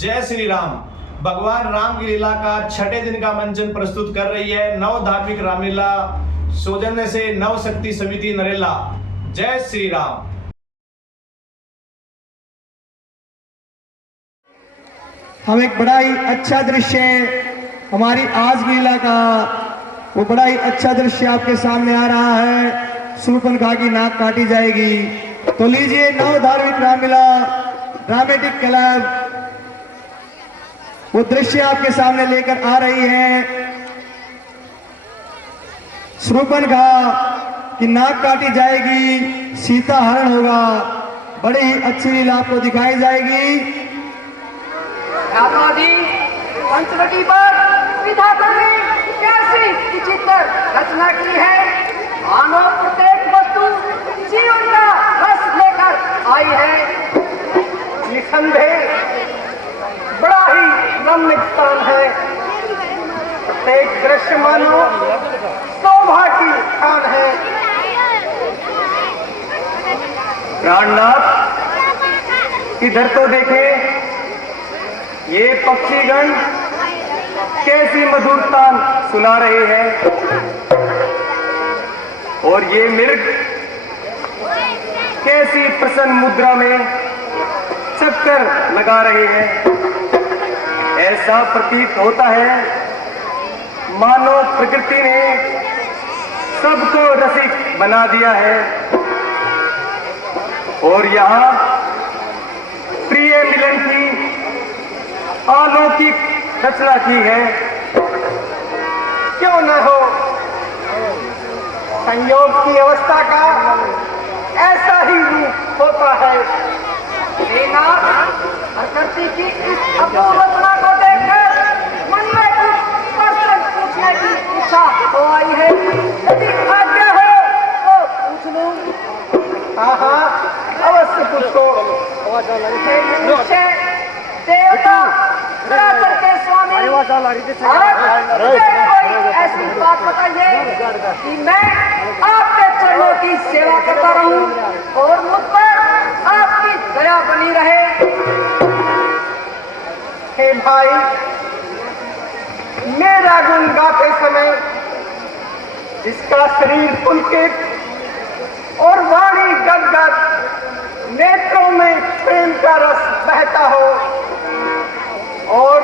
जय श्री राम। भगवान राम की लीला का छठे दिन का मंचन प्रस्तुत कर रही है नव धार्मिक रामलीला सौजन्य से नव शक्ति समिति नरेला। जय श्री राम। हम एक बड़ा ही अच्छा दृश्य हमारी आज की लीला का वो बड़ा ही अच्छा दृश्य आपके सामने आ रहा है। शूर्पणखा की नाक काटी जाएगी। तो लीजिए नव धार्मिक रामलीला ड्रामेटिक क्लब वो दृश्य आपके सामने लेकर आ रही है। शूर्पणखा की नाक काटी जाएगी, सीता हरण होगा। बड़ी ही अच्छी लीला आपको दिखाई जाएगी। राधा जी पंचवटी पर विधाता ने कैसी विचित्र रचना की है। मानो प्रत्येक वस्तु जीवन का रस लेकर आई है। निसंदेह बड़ा ही रम्य स्थान है। प्रत्येक दृश्य मानो शोभा की खान है। प्राणनाथ इधर तो देखें, ये पक्षीगण कैसी मधुर तान सुना रहे हैं और ये मृग कैसी प्रसन्न मुद्रा में चक्कर लगा रहे हैं। ऐसा प्रतीत होता है मानो प्रकृति ने सबको रसिक बना दिया है और यहाँ प्रिय मिलन की अलौकिक रचना की है। क्यों न हो, संयोग की अवस्था का ऐसा ही रूप होता है। प्रकृति की इस अपूर्व रचना को देखकर मन में कुछ प्रश्न पूछने की इच्छा हो आई है। यदि आज्ञा हो तो पूछ लूं। हाँ, अवश्य पूछो। देवता के स्वामी कोई ऐसी बात बताइए कि मैं आपके चरणों की सेवा करता रहूं और मुझ पर आपकी दया बनी रहे। हे भाई, मेरा गुण गाते समय जिसका शरीर पुलकित और वाणी गदगद, नेत्रों में प्रेम का रस बहता हो और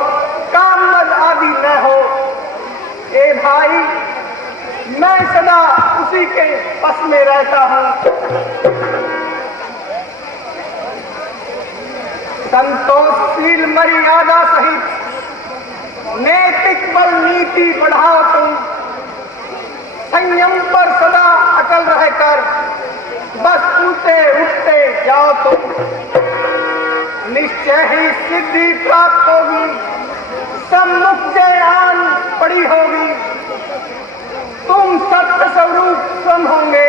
कामद आदि न हो, ए भाई मैं सदा उसी के बस में रहता हूं। संतोषशील मर्यादा सहित नैतिक बल नीति बढ़ाओ तुम। संयम पर सदा अटल रहकर बस उठते उठते जाओ तुम। निश्चय ही सिद्धि प्राप्त होगी, सम्मुख से आन पड़ी होगी। तुम सत्य स्वरूप स्वयं होंगे,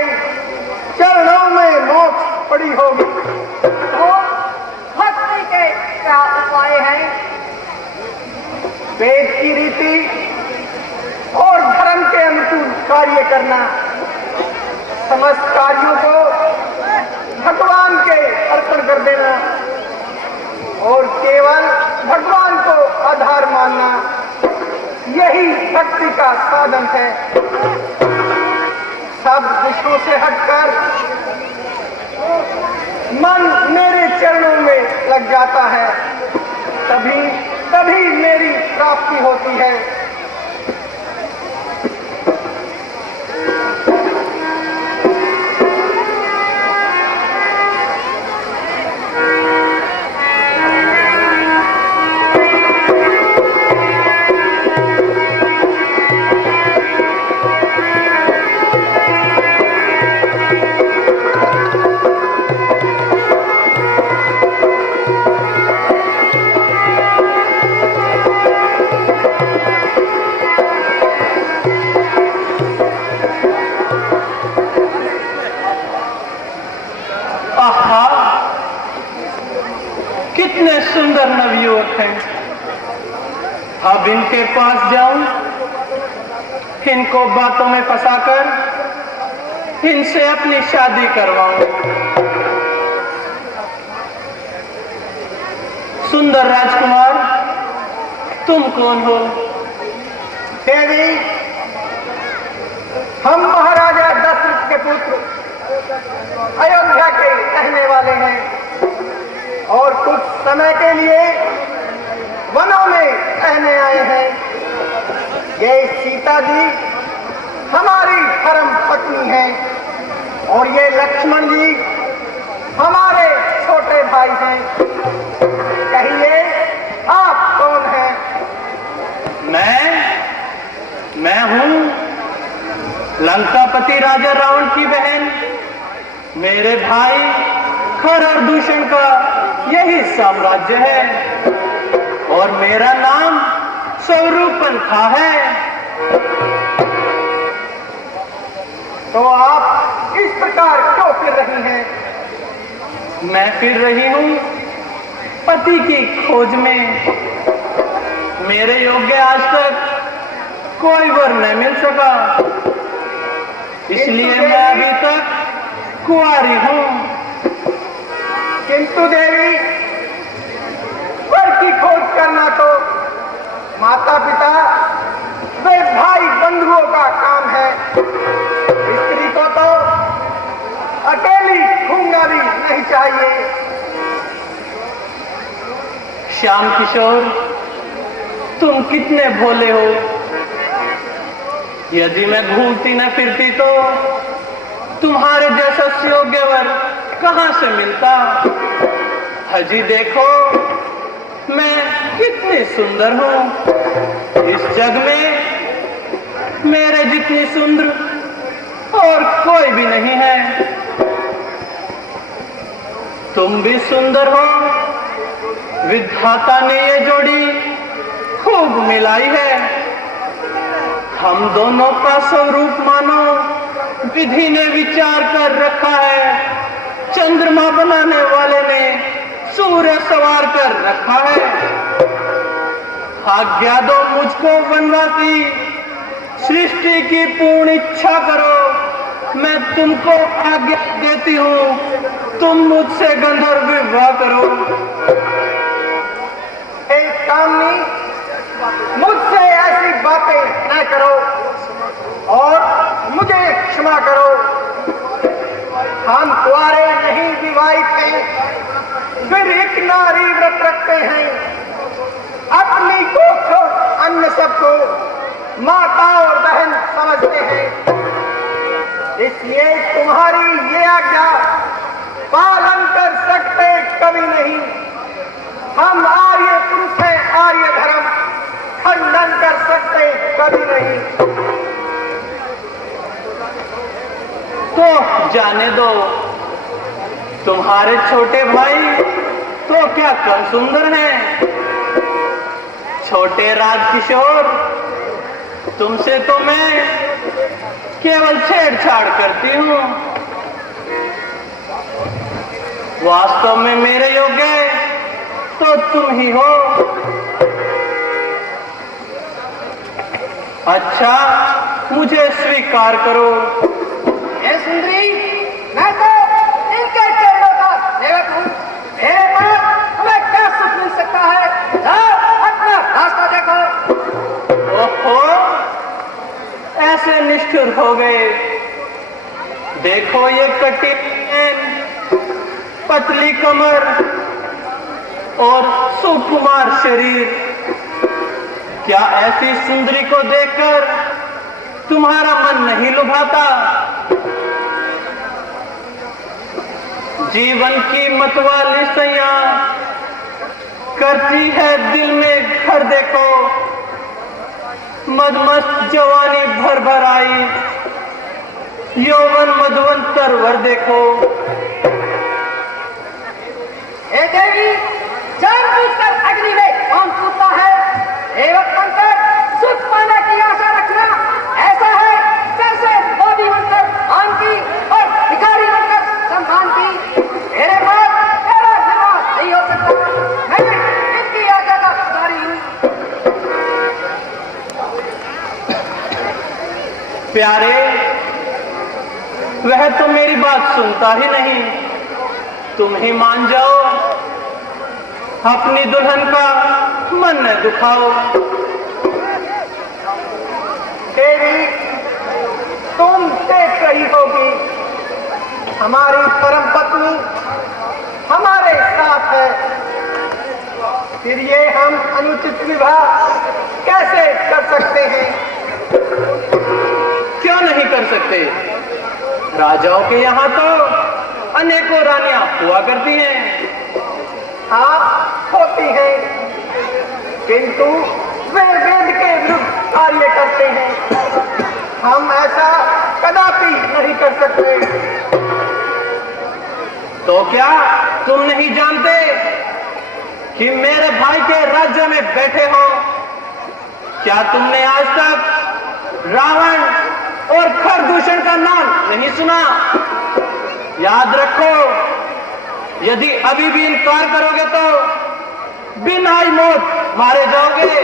चरणों में मोक्ष पड़ी होगी। और भक्ति के क्या उपाय हैं? वेद की रीति और धर्म के अनुकूल कार्य करना, समस्त कार्यों को भगवान के अर्पण कर देना और केवल भगवान को आधार मानना, यही भक्ति का साधन है। सब विषयों से हटकर मन मेरे चरणों में लग जाता है, तभी मेरी प्राप्ति होती है। कितने सुंदर नवयुवक हैं। अब इनके पास जाऊं, इनको बातों में फंसाकर इनसे अपनी शादी करवाऊं। सुंदर राजकुमार तुम कौन हो? देवी, हम महाराजा दशरथ के पुत्र अयोध्या के रहने वाले हैं और कुछ समय के लिए वनों में रहने आए हैं। ये सीता जी हमारी धर्म पत्नी हैं और ये लक्ष्मण जी हमारे छोटे भाई हैं। कहिए, आप कौन हैं? मैं हूं लंकापति राजा रावण की बहन। मेरे भाई खर और दूषण का यही साम्राज्य है और मेरा नाम स्वरूपंखा है। तो आप इस प्रकार क्यों फिर रही हैं? मैं फिर रही हूं पति की खोज में। मेरे योग्य आज तक कोई वर न मिल सका, इसलिए मैं अभी तक कुंवारी हूं। किंतु देवी, वर की खोज करना तो माता पिता वे भाई बंधुओं का काम है। स्त्री को तो अकेली घूमना भी नहीं चाहिए। श्याम किशोर, तुम कितने भोले हो। यदि मैं घूमती न फिरती तो तुम्हारे जैसा योग्य वर कहां से मिलता। हजी देखो, मैं कितनी सुंदर हूं। इस जग में मेरे जितनी सुंदर और कोई भी नहीं है। तुम भी सुंदर हो। विधाता ने ये जोड़ी खूब मिलाई है। हम दोनों का स्वरूप मानो विधि ने विचार कर रखा है। चंद्रमा बनाने वाले ने सूर्य सवार कर रखा है। आज्ञा दो मुझको वनवासी, सृष्टि की पूर्ण इच्छा करो। मैं तुमको आज्ञा देती हूँ, तुम मुझसे गंधर्व विवाह करो। एक कामनी, मुझसे ऐसी बातें न करो और मुझे क्षमा करो। हम कुंवारे नहीं विवाहित हैं, फिर एक नारी व्रत रखते हैं। अपनी कोख अन्य सबको माता और बहन समझते हैं। इसलिए तुम्हारी ये आज्ञा पालन कर सकते कभी नहीं। हम आर्य पुरुष हैं, आर्य धर्म खंडन कर सकते कभी नहीं। तो जाने दो, तुम्हारे छोटे भाई तो क्या कम सुंदर हैं। छोटे राजकिशोर, तुमसे तो मैं केवल छेड़छाड़ करती हूँ। वास्तव में मेरे योग्य तो तुम ही हो। अच्छा, मुझे स्वीकार करो। हे सुंदरी, मैं तो इनके चरणों का सेवक हूँ। मेरे पास हमें क्या सुख मिल सकता है? जाओ, अपना रास्ता देखो। ओहो, ऐसे निष्ठुर हो गए। देखो ये कटी पतली कमर और सुकुमार शरीर। क्या ऐसी सुंदरी को देखकर तुम्हारा मन नहीं लुभाता? जीवन की मतवाली सैया करती है दिल में घर। देखो, मदमस्त जवानी भर भर आई, यौवन मधुवंतर वर देखो। हे देवी, जानबूझकर अग्नि में कौन कूदता है? सेवक बनकर सुख पाने की आशा रखना ऐसा है जैसे मोदी बनकर मान की और भिखारी बनकर सम्मान की। मेरे पास तेरा विवाह नहीं हो सकता। मैं इनकी आज्ञा का पुजारी हूँ। प्यारे, वह तो मेरी बात सुनता ही नहीं। तुम ही मान जाओ, अपनी दुल्हन का मन न दुखाओ। रही होगी। हमारी परम पत्नी हमारे साथ है, फिर ये हम अनुचित विवाह कैसे कर सकते हैं? क्यों नहीं कर सकते? राजाओं के यहाँ तो अनेकों रानियां हुआ करती हैं। हाँ, होती हैं, किंतु वे वेद के विरुद्ध कार्य करते हैं। हम ऐसा कदापि नहीं कर सकते। तो क्या तुम नहीं जानते कि मेरे भाई के राज्य में बैठे हो? क्या तुमने आज तक रावण और खरदूषण का नाम नहीं सुना? याद रखो, यदि अभी भी इनकार करोगे तो बिना ही मौत मारे जाओगे।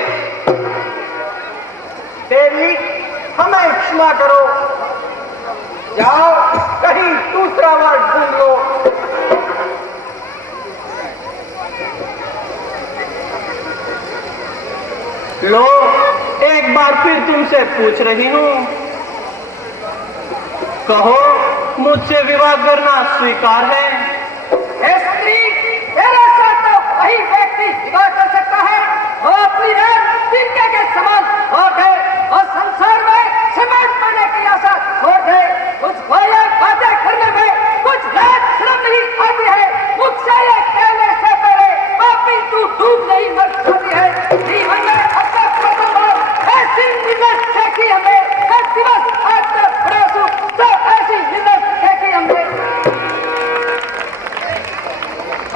देवी, हमें क्षमा करो, जाओ कहीं दूसरा वर ढूंढ लो। लो, एक बार फिर तुमसे पूछ रही हूं, कहो मुझसे विवाह करना स्वीकार है? हे स्त्री, तेरे साथ तो वही व्यक्ति विवाह कर सकता है वो अपनी तिनके के समान हो गए और संसार में सिमट पाने की आशा छोड़ दे। कुछ बोले बातें करने में कुछ लाज शर्म नहीं आती है। मुख से ये कहने से पहले पापी तू डूब नहीं मर सकती है। जीवन में अब तक प्रथम बार ऐसी निंदक देखी हमने, हर दिवस आज तक पड़ोसू तो ऐसी निंदक देखी हमने।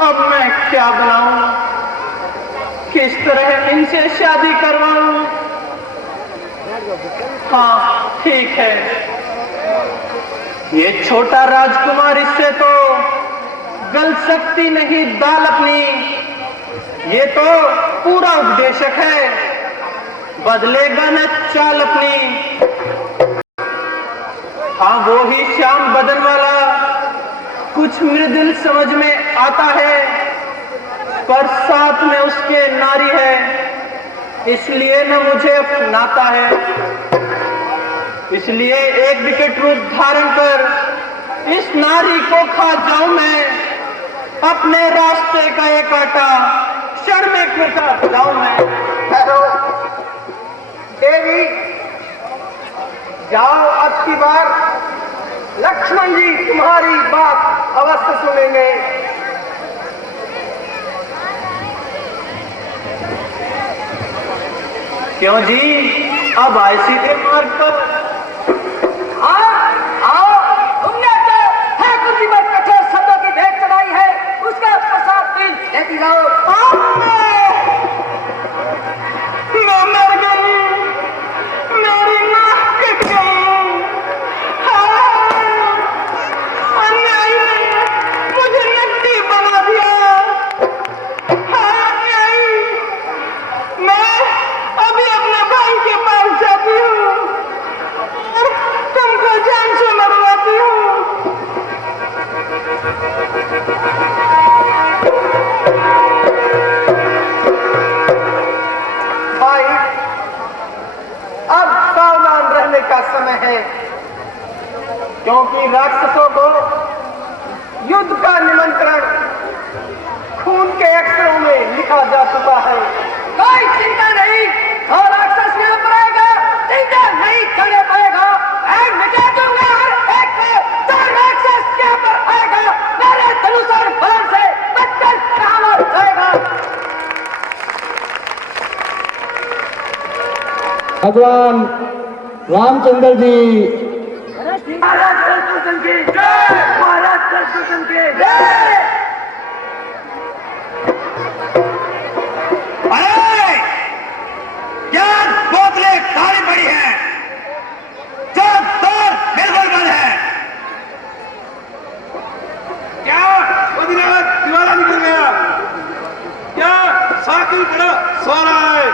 अब मैं क्या बनाऊं? किस तरह इनसे शादी करवाऊं? हाँ, ठीक है, ये छोटा राजकुमार इससे तो गल सकती नहीं दाल अपनी। ये तो पूरा उपदेशक है, बदलेगा न चाल अपनी। हाँ, वो ही श्याम बदन वाला कुछ मृदुल समझ में आता है, पर साथ में उसके नारी है, इसलिए न मुझे अपनाता है। इसलिए एक विकट रूप धारण कर इस नारी को खा जाऊं मैं, अपने रास्ते का एक कांटा क्षण में खुरका जाऊं मैं। हेलो देवी, जाओ, अब की बार लक्ष्मण जी तुम्हारी बात अवश्य सुनेंगे। क्यों जी, अब आए सीधे मार्ग पर? आओ, तुमने जो ठाकुर जी पर कठोर शब्दों की भेंट चढ़ाई है उसका प्रसाद भी लेती जाओ। मैं मर गई, मेरी नाक कट गई। अन्यायी ने मुझे नकली बना दिया। अन्यायी, मैं अभी अपने भाई के पास जाती हूँ और तुमको जान से मरवाती हूँ। भाई, अब सावधान रहने का समय है, क्योंकि राक्षसों को युद्ध का निमंत्रण खून के अक्षरों में लिखा जा चुका है। कोई चिंता नहीं, तो राक्षस यहाँ पर आएगा, चिंता नहीं करने पाएगा। मैं मिटा दूंगा हर एक को, तो राक्षस यहाँ पर आएगा, मेरे धनुष और बाण से बचकर कहाँ मर जाएगा। भगवान रामचंद्र जी, महाराज कृष्ण की जय, महाराज कृष्ण की जय। क्या बोतलें खाली पड़ी हैं? जो दौर बिल्कुल बंद है। क्या दीवारा निकल गया? क्या साकी बड़ा सो रहा है?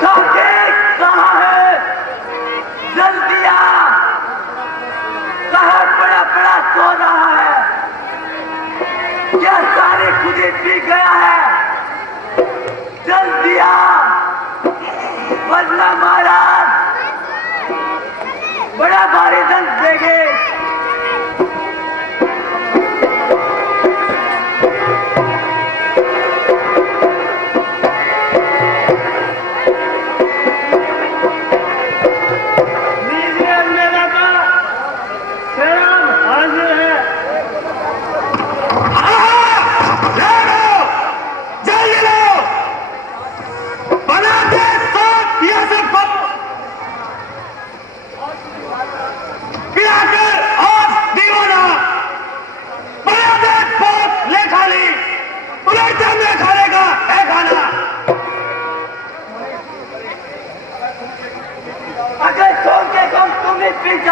साकिब कहाँ है? जल्दी आ, साहब बड़ा बड़ा सो रहा है। क्या सारे खुदे पी गया है? जल्दी आ, वरना महाराज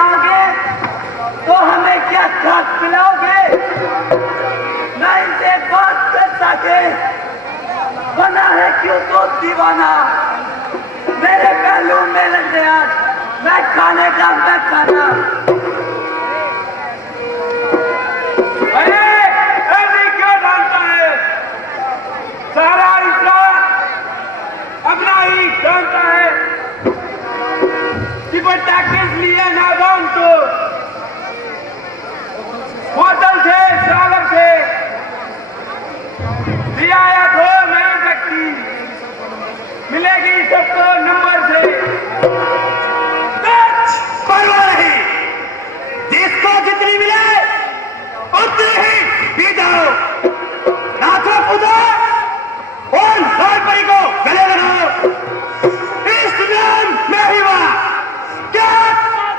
आओगे तो हमें क्या खाक पिलाओगे? मैं इनसे बात कर सके, बना है क्यों तो दीवाना, मेरे पहलू में लग गया, मैं खाने का मैं खाना। अरे ऐसे क्यों जानता है? सारा हिस्सा अपना ही जानता है कि बच्चा किस लिए नादान को होटल से सागर से रियायत हो नहीं सकती, मिलेगी सबको नंबर से। परवाह नहीं, जिसको जितनी मिले उतनी ही पी जाओ, नाचो कूदो और लाल परी को गले लगाओ। इस नाम में ही हुआ क्या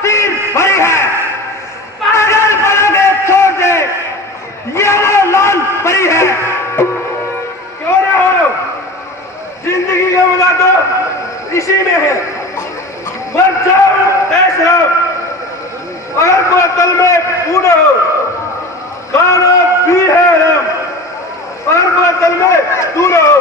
तीर परी है, पागल बनाने छोड़ दे, ये वो लाल परी है। क्यों ना हो, जिंदगी का मजा तो इसी में है। मर जाओ ऐसा, अगर बोतल में पूरा हो, खाना भी है राम, अगर बोतल में पूरा हो।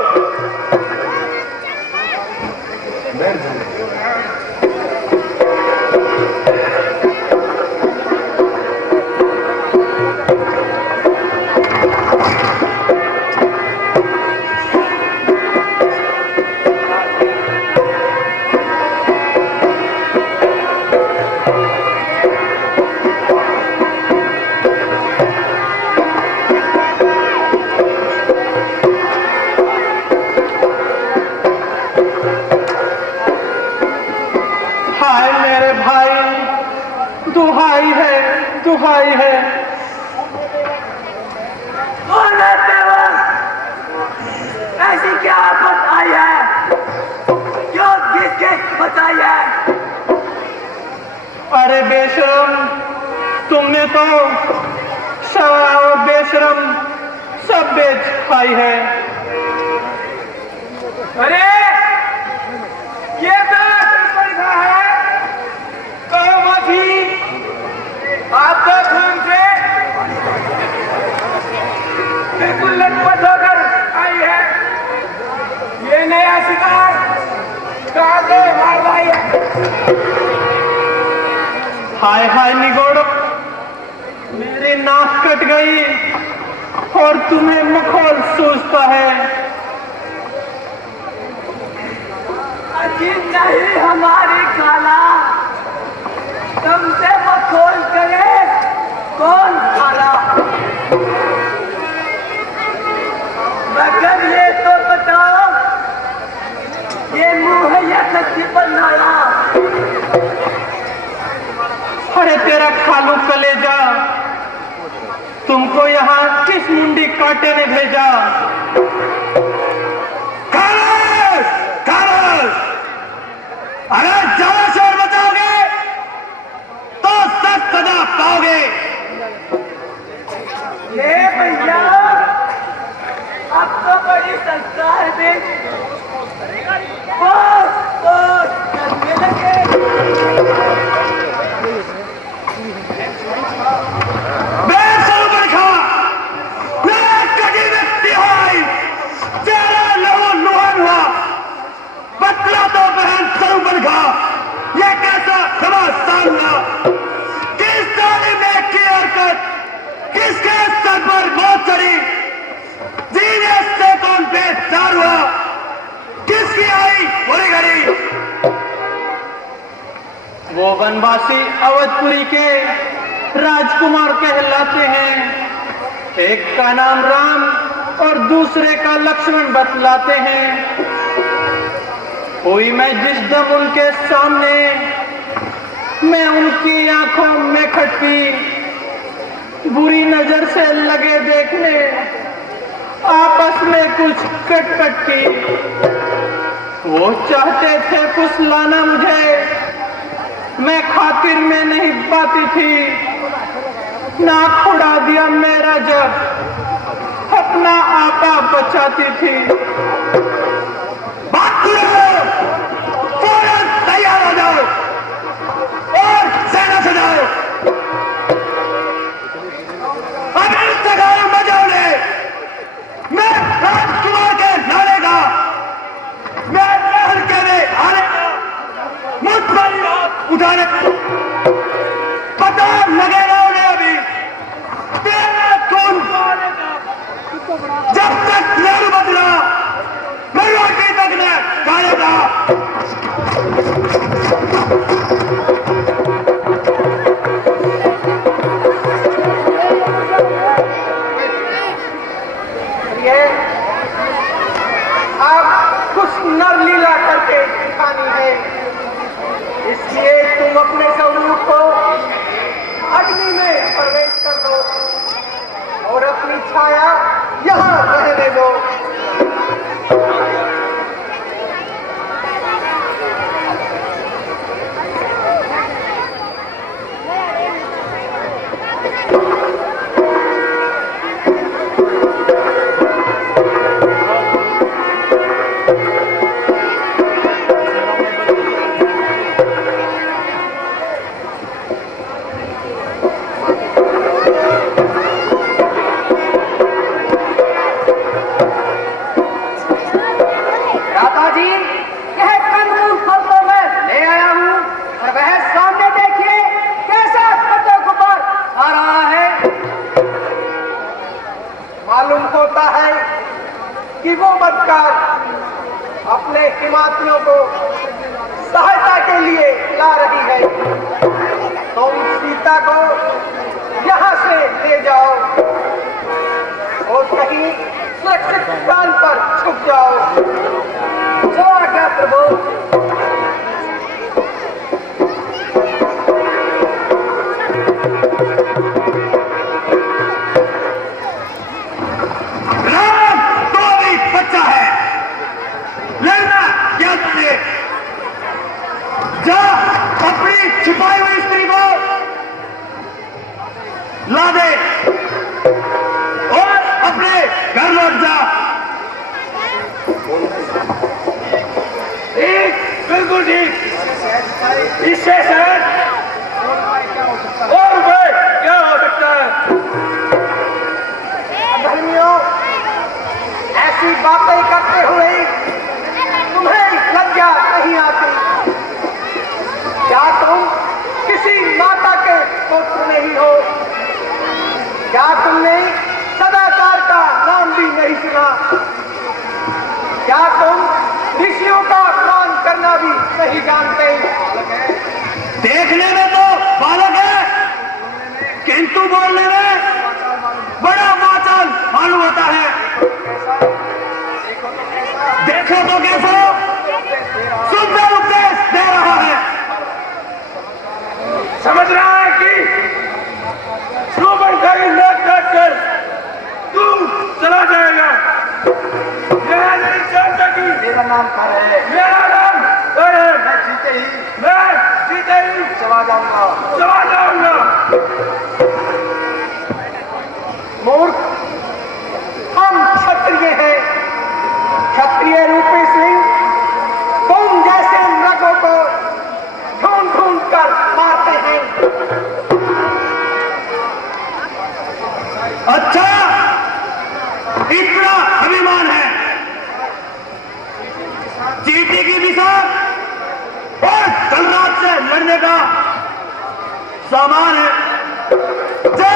हाय मेरे भाई, दुहाई है, दुहाई है। कौन है तेवर? ऐसी क्या आफत आई है, क्यों किसके बताई है? अरे बेशरम, तुमने तो सवा और बेशरम सब बेच खाई है। अरे ये तो पैसा है, कहो माफी, आपका खून से बिल्कुल लटपट होकर आई है। ये नया शिकार कहाँ से मार लाई है? हाय हाय निगोड़ो, मेरी नाक कट गई और तुम्हें मखौल सूझता है। अजीब नहीं हमारी खाला, तुमसे मखौल करे कौन खाला? मगर ये तो बताओ, ये मुंह है या सच्ची बनाया? अरे तेरा खालू कलेजा, तुमको यहाँ किस मुंडी काटे ने भेजा? खामोश, खामोश! अगर ज्यादा शोर मचाओगे तो सख्त सजा पाओगे। ये भैया, अब तो बड़ी संस्था है देख, करने लगे। बेसुर खा, मैं कभी व्यक्ति होई, तेरा लहू लुहान हुआ, बतला तो बहन सरूबन खा, ये कैसा घमासान हुआ? किस तालीम ने की हरकत, किसके सर पर मौत चढ़ी? जीने से कौन बेचार हुआ, किसकी आई बुरी घड़ी? वो वनवासी अवधपुरी के राजकुमार कहलाते हैं। एक का नाम राम और दूसरे का लक्ष्मण बतलाते हैं। हुई मैं जिस दम उनके सामने, मैं उनकी आंखों में खटकी, बुरी नजर से लगे देखने, आपस में कुछ कटपट की। वो चाहते थे फुसलाना मुझे, मैं खातिर में नहीं पाती थी। नाक उड़ा दिया मेरा जब अपना आपा बचाती थी। बात सुनो, फौरन तैयार हो जाओ और सेना सजाओ। बदकार अपने हिमातियों को सहायता के लिए ला रही है। तुम सीता को यहाँ से ले जाओ और कहीं सुरक्षित स्थान पर छुप जाओ। जो आज्ञा प्रभु। जा अपनी छुपाई हुई स्त्री को ला दे और अपने घर लौट जा। ठीक, बिल्कुल ठीक। इससे सर और उपाय क्या हो सकता है? धर्मियों, ऐसी बातें करते हुए तुम्हें लज्जा नहीं आती? क्या तुम किसी माता के पुत्र नहीं हो? क्या तुमने सदाचार का नाम भी नहीं सुना? क्या तुम ऋषियों का अपमान करना भी नहीं जानते? देखने में तो बालक है, किंतु बोलने में बड़ा वाचाल मालूम होता है। देखो तो कैसा सुंदर उपदेश दे रहा है। समझ रहा है कि शूर्पणखा की नाक काट कर तू चला जाएगा। यह नहीं जानता कि मेरा नाम क्या है? मेरा नाम है। मैं जीते ही चला जाऊंगा। मूर्ख, हम क्षत्रिय हैं। क्षत्रिय रूपी सिंह तुम जैसे मृगों को ढूंढ ढूंढ कर मारते हैं। अच्छा, इतना अभिमान है। चींटी की दिशा और जलरात से लड़ने का सामान है। जा,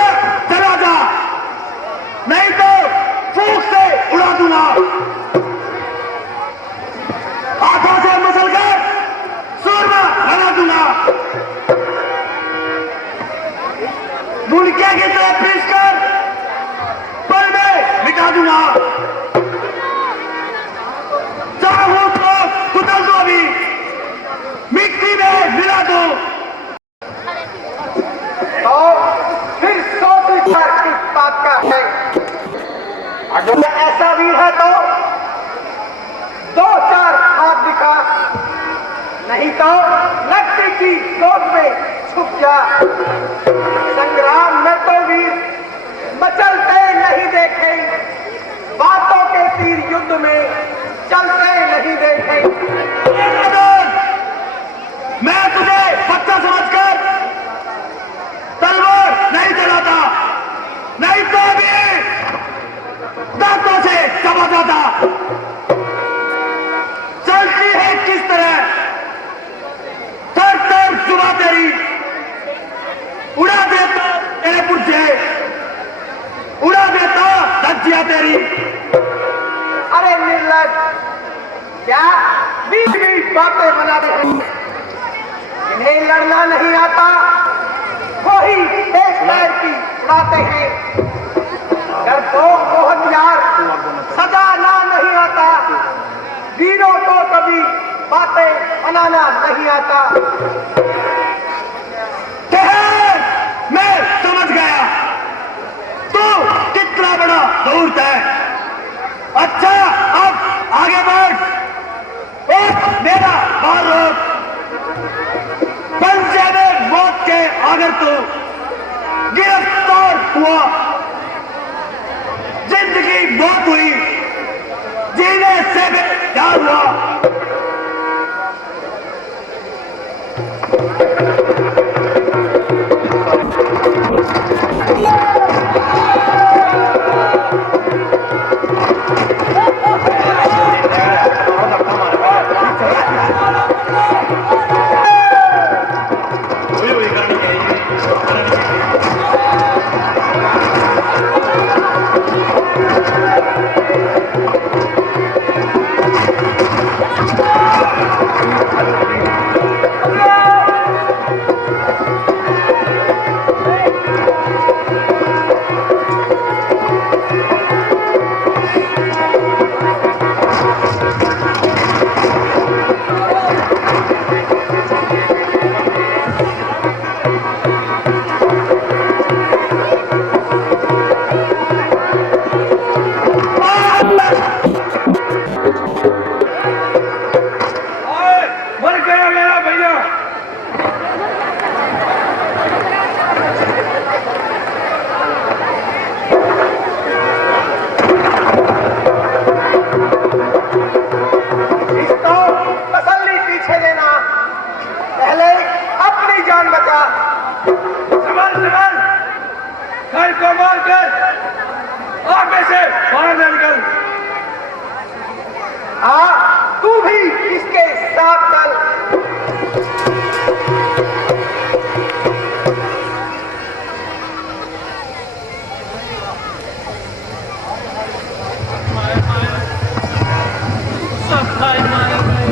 चला जा, नहीं तो फूंक से उड़ा दूंगा। हाथों से मसल कर सूरमा लगा दूंगा। मुड़किया की तरह पीस कर पल में मिटा दूंगा। चाहूं तो कुचल दो, अभी मिट्टी में मिला दो। तो फिर 100 विचार की बात का है। अगर ऐसा भी है तो 2-4 हाथ दिखा, नहीं तो लकड़ी की गोद में छुप जा। संग्राम में तो वीर मचलते नहीं देखे, बातों के तीर युद्ध में चलते नहीं देखे। मैं तुझे बच्चा समझकर तलवार नहीं चलाता, नहीं तो भी दांतों से चबा जाता। चलती है किस तरह थर थर जुबा तेरी, उड़ा देता तेरे पुर्जे, उड़ा देता धज्जियां तेरी। अरे निर्लज, क्या बीच बीच बातें बनाते हैं? इन्हें लड़ना नहीं आता, वही एक पैर की उड़ाते हैं। अगर तो मोहन यार सजाना नहीं आता, वीरों को कभी बातें बनाना नहीं आता। ठहर, मैं समझ गया तू कितना बड़ा धूर्त है। अच्छा, अब आगे बढ़, एक मेरा बार रोक। पंजे में मौत के अगर तू गिरफ्तार हुआ, जिंदगी मौत हुई, जीने से भी प्यार हुआ। ओए, मर गया मेरा भैया। इसको तसल्ली पीछे देना, पहले अपनी जान बचा। संभाल संभाल, घर को मार कर आगे से बाहर न निकल। तू भी इसके साथ चल। सब भाई मारे गए,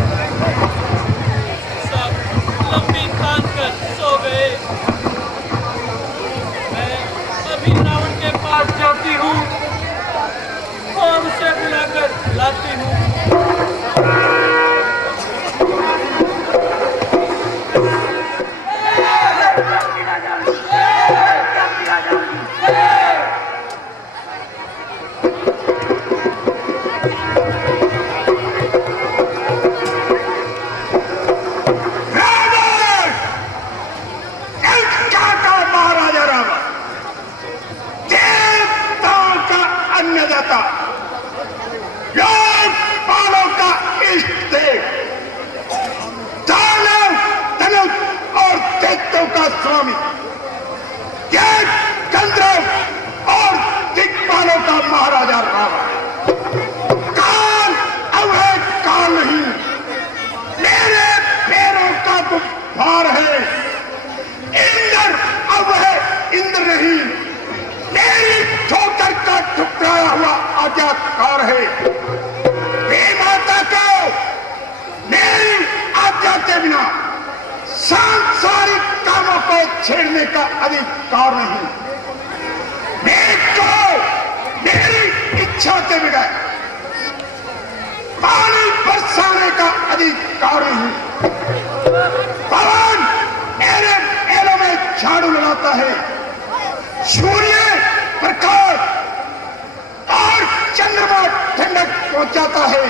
सब लंबी तान कर सो गए। मैं अभी रावण के पास जाती हूँ और उसे बुलाकर लाती हूँ। महाराजा रावण देवताओं का अन्नदाता, लोकपालों का इष्ट देव, दानव धनुष और दैत्यों का स्वामी, गंधर्व और दिक्पालों का महाराजा रावण। काल अब है काल नहीं, मेरे पैरों का गुब्बार है। इंद्र अब है इंद्र नहीं, मेरी ठोकर का ठुकराया हुआ आज्ञाकार है। माता को मेरी आज्ञा के बिना सांसारिक कामों को छेड़ने का अधिकार नहीं। मेरे को मेरी इच्छा के बगैर पानी बरसाने का अधिकार नहीं। पवन मेरे पैरों में झाड़ू लगाता है, सूर्य प्रकाश और चंद्रमा ठंडक पहुंचाता है।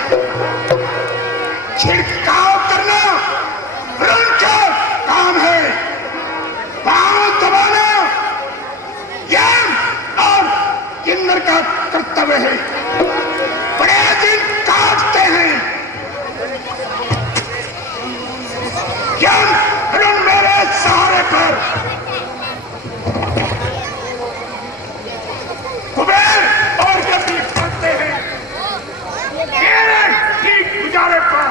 छिड़काव करना उनका काम है, पांव दबाना यम और किन्नर का कर्तव्य है। बड़े दिन काटते हैं यम मेरे सहारे पर। कुबेर और गति करते हैं मेरे ठीक गुजारे पर।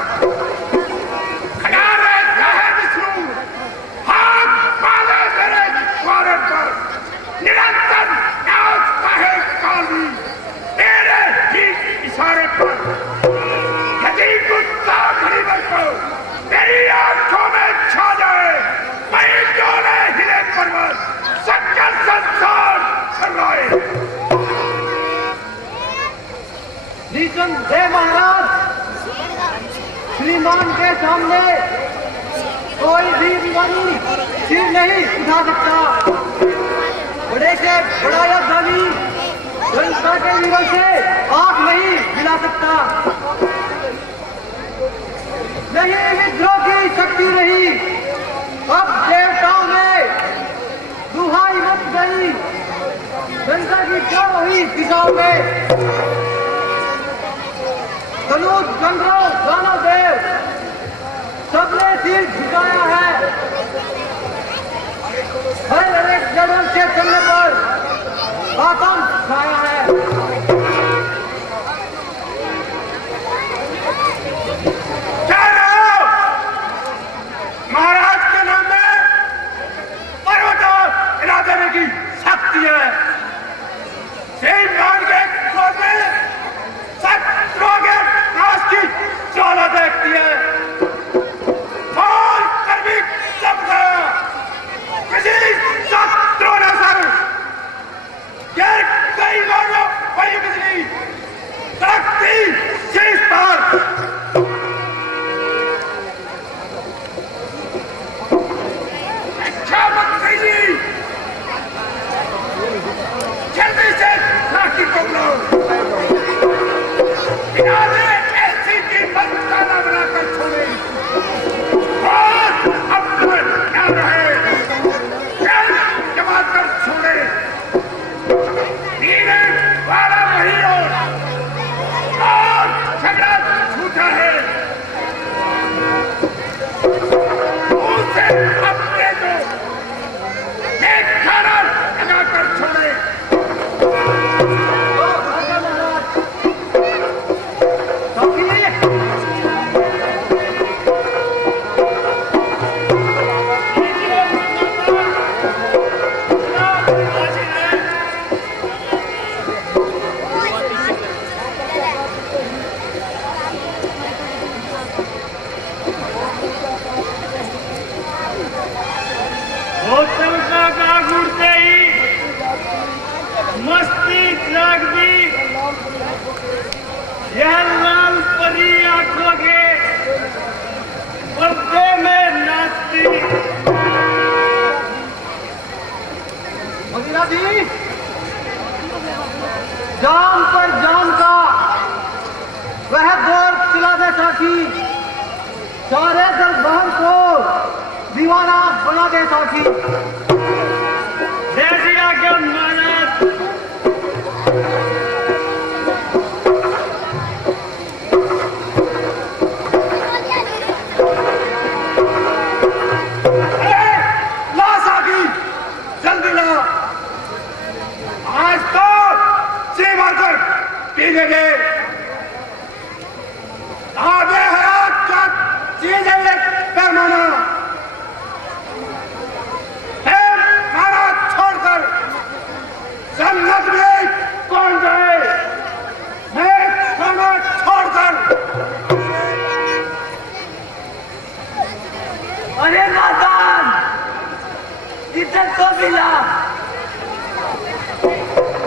खड़ा रहता है विष्णु, हाथ पाले मेरे द्वारे पर। निरंतर नाचता है काली मेरे ठीक इशारे पर। यदि गुस्सा घड़ी को मेरी आंखों में छा जाए, मैं डोले हिले पर्वत, सकल संसार छर्राए। जय महाराज, श्रीमान के सामने कोई भी विमानी सिर नहीं उठा सकता। बड़े से बड़ा योद्धानी जनता के वीरों से आंख नहीं मिला सकता। नहीं विद्रोह की शक्ति रही, अब देवताओं में दुहाई मच गई। जनता की चारों ही दिशाओं में धनुष गंधर्व दानव देव सबने सिर झुकाया है। हर एक जड़ों से चलने पर आतंक छाया है। महाराज के नाम में पर्वतों हिला देने की शक्ति है। श्रीमान के क्रोध में शत्रुओं के नाश की ज्वाला देखती है। और कर भी सब गया, किसी शत्रु ने सर ये कई बार दे साखी, सारे दरबार को दीवाना बना दे साखी। जैसी आज्ञा महाराज। ला साकी, जल्दी ला। आज तो जी भरकर पी लेंगे। आधे हयात का चीजें पैमाना फिर खाना छोड़कर जन्नत में कौन जाए? मैं खाना छोड़कर। अरे नादान, इधर तो मिला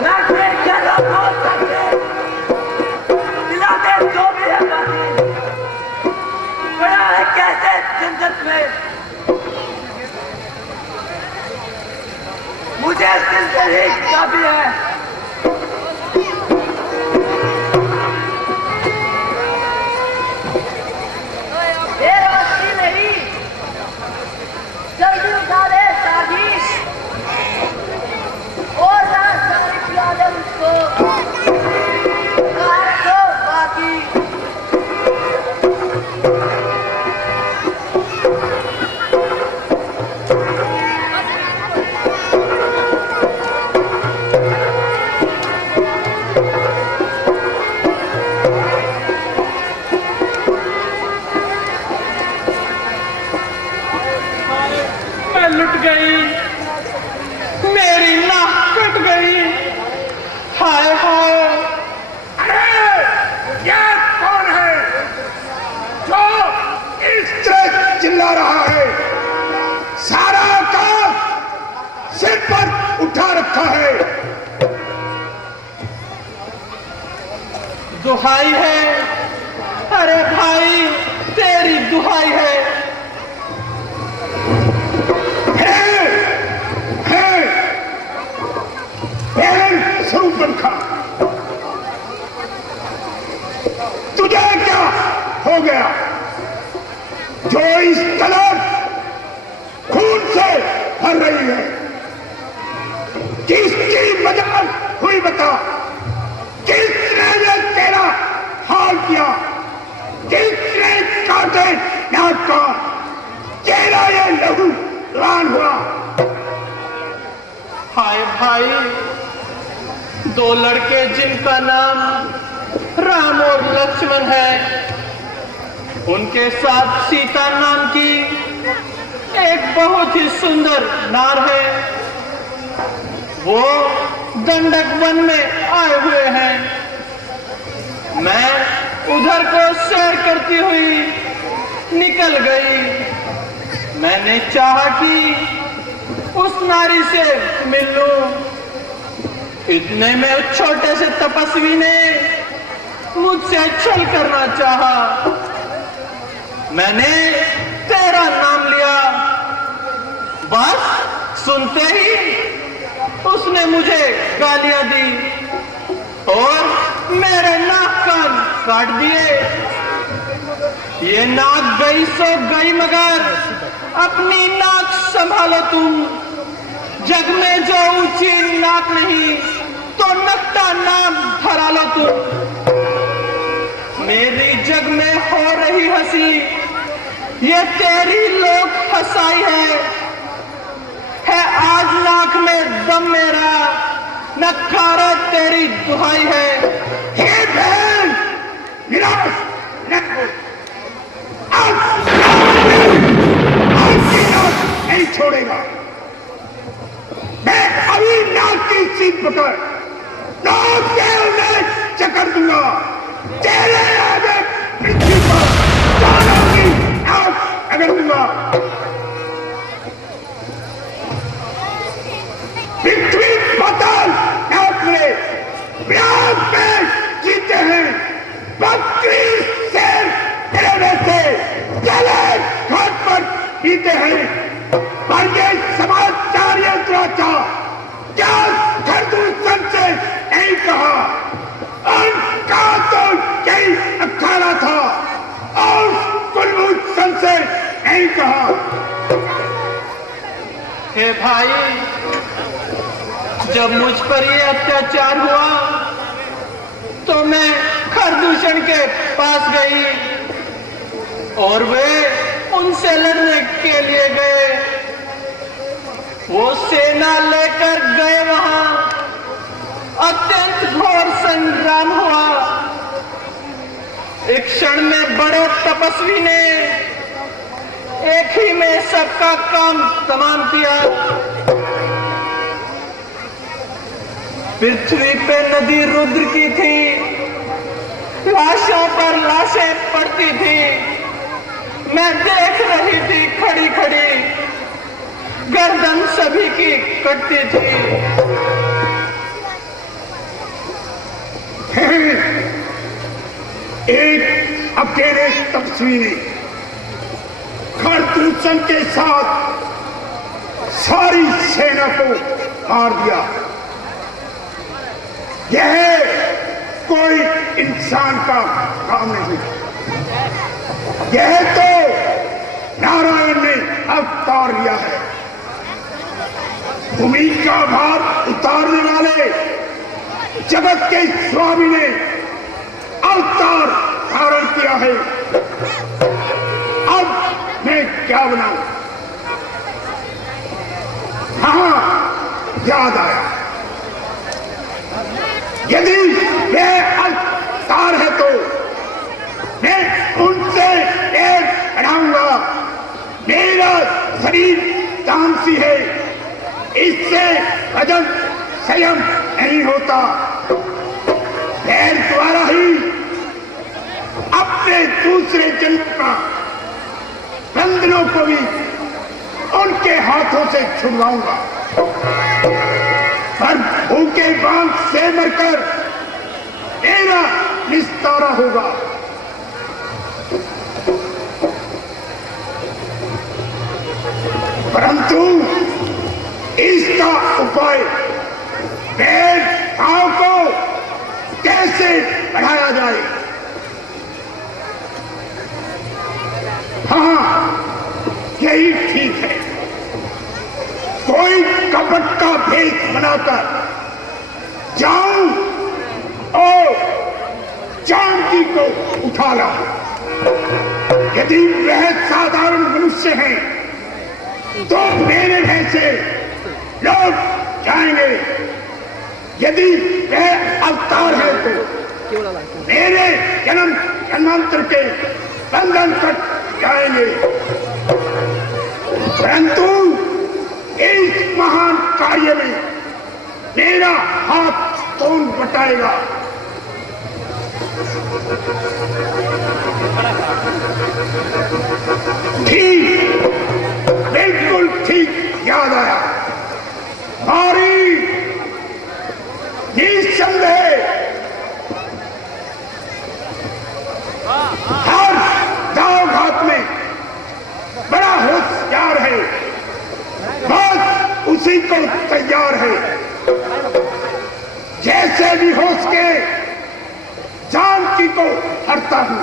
ना, कोई क्या बोल सकते, मिला दे जो भी है बाकी। बड़ा है कैसे जन्नत में, मुझे दिल से ही काफी है। ये रोशनी नहीं, जल्दी उठा दे साजिश और ना सारी खिला दे उसको, काट दो बाकी। मैं लुट गई, मेरी नाक कट गई। हाय हाय, अरे ये कौन है जो इस तरह चिल्ला रहा है? सारा काम सिर पर उठा रखा है। दुहाई है, अरे भाई तेरी दुहाई है। स्वरूपन खा, तुझे क्या हो गया जो इस कलर खून से भर रही है? किसकी मजाल हुई बता? किसने ये तेरा हाल किया? किसने काटे नाक का? तेरा ये लहू लान हुआ। हाय भाई, दो लड़के जिनका नाम राम और लक्ष्मण है, उनके साथ सीता नाम की एक बहुत ही सुंदर नार है। वो दंडक वन में आए हुए हैं। मैं उधर को सैर करती हुई निकल गई। मैंने चाहा कि उस नारी से मिल लूं। इतने में उस छोटे से तपस्वी ने मुझसे छल करना चाहा। मैंने तेरा नाम लिया, बस सुनते ही उसने मुझे गालियां दी और मेरे नाक कान काट दिए। ये नाक गई सो गई, मगर अपनी नाक संभालो तुम। जग में जो ऊंची नाक नहीं, तो नकटा नाम धरा लो तुम। मेरी जग में हो रही हंसी, ये तेरी लोक हंसाई है आज नाक में दम मेरा, नकारा तेरी दुहाई है। हे बहन, निराश नहीं छोड़ेगा। मैं अभी नाक की सीट पकड़ नाक के उन्हें चकर दूंगा। तेरे आगे पृथ्वी पर प्राणों की नाक अगर दूंगा। पृथ्वी पाताल नाक में प्रयाग में जीते हैं। 32 शेर तेरे में से चले घाट पर पीते हैं। पर ये समाचार यंत्राचा क्या खरदूषण से नहीं कहा। उनका तो यही अखाड़ा था नहीं कहा। हे भाई, जब मुझ पर ये अत्याचार हुआ तो मैं खरदूषण के पास गई और वे उनसे लड़ने के लिए गए। वो सेना लेकर गए, वहां अत्यंत घोर संग्राम हुआ। एक क्षण में बड़े तपस्वी ने एक ही में सबका काम तमाम किया। पृथ्वी पे नदी रुद्र की थी, लाशों पर लाशें पड़ती थी। मैं देख रही थी खड़ी खड़ी, गर्दन सभी की कटती थी। एक अकेले तपस्वी ने खरदूषण के साथ सारी सेना को मार दिया। यह कोई इंसान का काम नहीं, यह तो नारायण ने अवतार लिया है। भूमि का भार उतारने वाले जगत के स्वामी ने अवतार धारण किया है। अब मैं क्या बनाऊं? हाँ, याद आया, यदि वह अवतार है तो मैं उनसे एक बढ़ाऊंगा। मेरा शरीर तामसी है, इससे वजन संयम नहीं होता। पैर द्वारा ही अपने दूसरे जन्म का बंधनों को भी उनके हाथों से छुड़वाऊंगा। पर भूखे बांध से मरकर मेरा निस्तारा होगा। परंतु इसका उपाय पेड़ भाव को कैसे बढ़ाया जाए? हाँ, यही ठीक है। कोई कपट का भेद बनाकर जाऊं और जानकी को उठा ला। यदि वह साधारण मनुष्य है तो मेरे भय से लौट जाएंगे। यदि वह अवतार है तो मेरे जन्म जन्मांतर के बंधन कट जाएंगे। परंतु इस महान कार्य में मेरा हाथ कौन बटाएगा? ठीक, बिल्कुल ठीक याद आया। हमारी निसंदेह हर दाव घात में बड़ा होशियार है, बस उसी को तैयार है। जैसे भी हो सके जानकी को हरता हूं।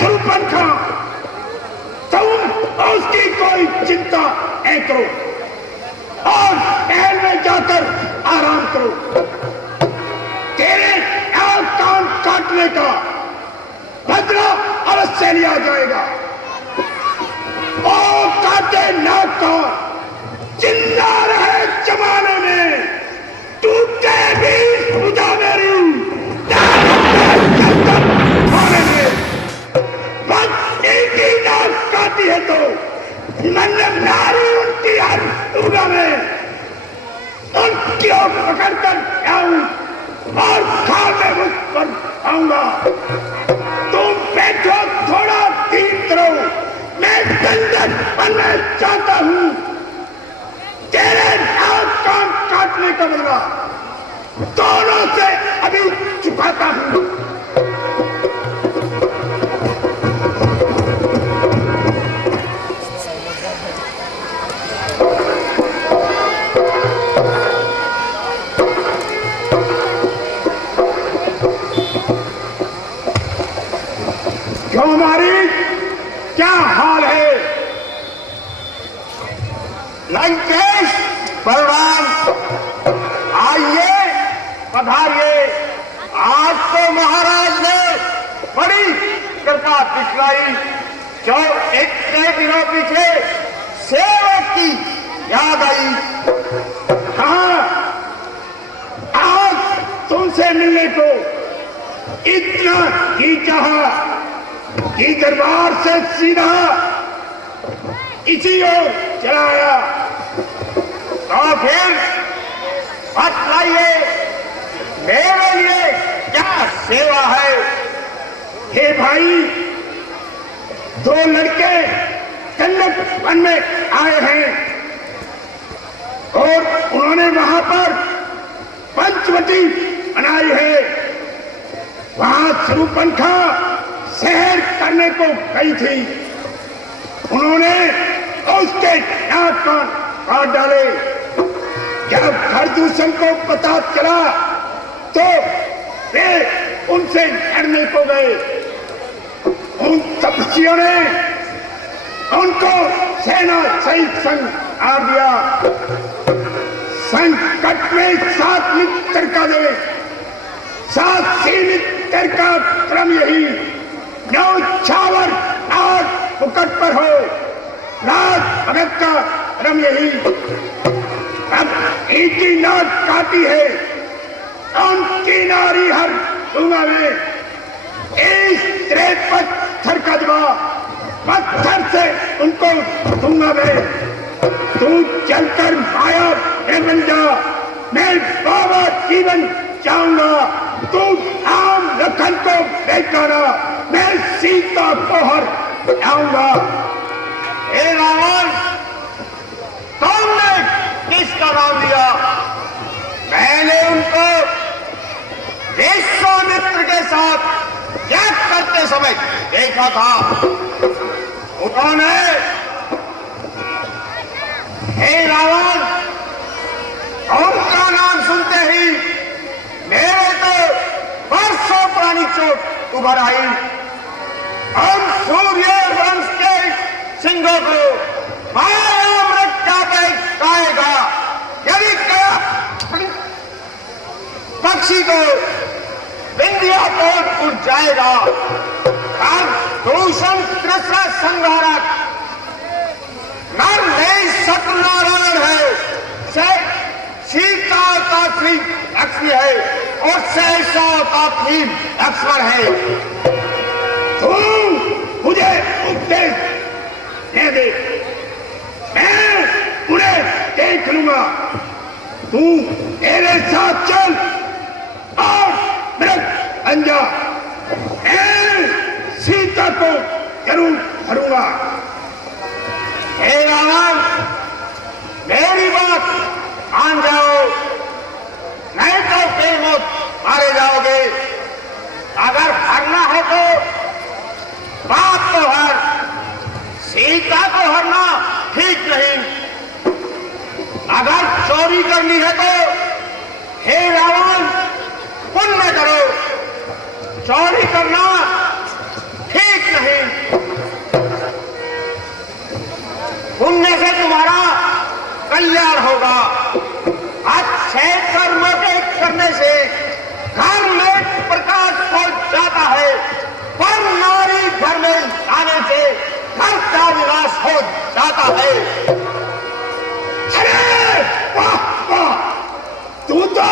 शूर्पणखा, तुम उसकी कोई चिंता नहीं करो और महल में जाकर आराम करो। तेरे कान काटने का बदला अवश्य लिया जाएगा। और काटे नाक का जिंदा रहे जमाने में टूटे भी पूजा मेरी काटी है तो मन नारी उनकी हर दूंगा मैं, उनकी ओर पकड़कर आऊं और खाल में मुझ पर आऊंगा। तुम बैठो, थोड़ा धीर करो, मैं दंडक बनना चाहता हूं। तेरे नाक कान काटने का बदला दोनों से अभी चुकाता हूं। क्यों हमारी क्या हाल है? लंकेश बलराम, आइए, पधारिए। आज तो महाराज ने बड़ी कृपा दिखलाई, जो इतने दिनों पीछे सेवक की याद आई। हाँ, आज तुमसे मिलने को इतना ही चाहा कि दरबार से सीधा इसी ओर चलाया। तो फिर बतलाइए, मेरे लिए क्या सेवा है? हे भाई, दो लड़के कन्नक वन में आए हैं और उन्होंने वहां पर पंचवटी बनाई है। वहां शूर्पणखा शहर करने को गई थी। उन्होंने उसके नाक कान काट डाले। जब खरदूषण को पता चला तो वे उनसे लड़ने को गए। उन तपस्वियों ने उनको सेना सहित संग मार दिया। संकट में 7 मित्र का दे, 7 मित्र का क्रम यही, 9 छावर 8 फुकट पर हो, रात भगत का क्रम यही। अब एक ही नाक काटी है, उनकी नारी हर दूंगा में, इस पत्थर का जवाब पत्थर से उनको दूंगा मैं। तू चलकर माया में बन जा, मैं बाबा जीवन जाऊंगा। तू आम लखन को बेचारा, मैं सीता को हर जाऊंगा। हे रावण, तुमने किसका नाम लिया? मैंने उनको विश्वामित्र के साथ यज्ञ करते समय देखा था। उन्होंने, हे रावण, उनका नाम सुनते ही मेरे तो वर्षों पुरानी चोट उभर आई। हम सूर्य वंश के सिंहों को महामृत जाते खाएगा। यदि क्या पक्षी को बिंदिया तोड़ उठ जाएगा। दूषण कृष्ण संहारक नर नहीं सत्यनारायण है, सीता का लक्ष्मी है और सहसा का लक्ष्मण है। तू मुझे उपदेश दे दे, मैं उन्हें देख लूंगा। तू मेरे साथ चल और मृत बन जा। सीता को जरूर करूंगा। हे रावण, मेरी बात मान जाओ, नहीं तो फिर मौत मारे जाओगे। अगर हरना है तो बाप को हर, सीता को हरना ठीक नहीं। अगर चोरी करनी है तो हे रावण पुण्य करो, चोरी करना ठीक नहीं। पुण्य से तुम्हारा कल्याण होगा। अच्छे कर्म के करने से घर में प्रकाश हो जाता है, पर नारी घर में आने से घर का विनाश हो जाता है। अरे वाह वाह, तू तो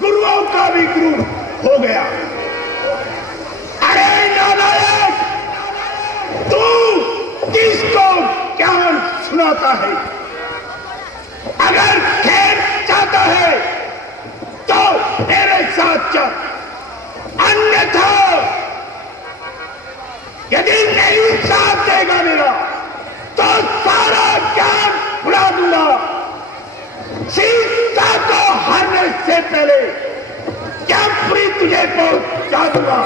गुरुओं का भी गुरु हो गया। अरे नारायण, तू किसको ज्ञान सुनाता है? अगर खेल चाहता है तो मेरे साथ चल, अन्यथा यदि नहीं साथ देगा मेरा तो सारा ज्ञान उड़ा दूंगा। सीता को हरने से पहले जयपुरी तुझे पहुंचा दूंगा।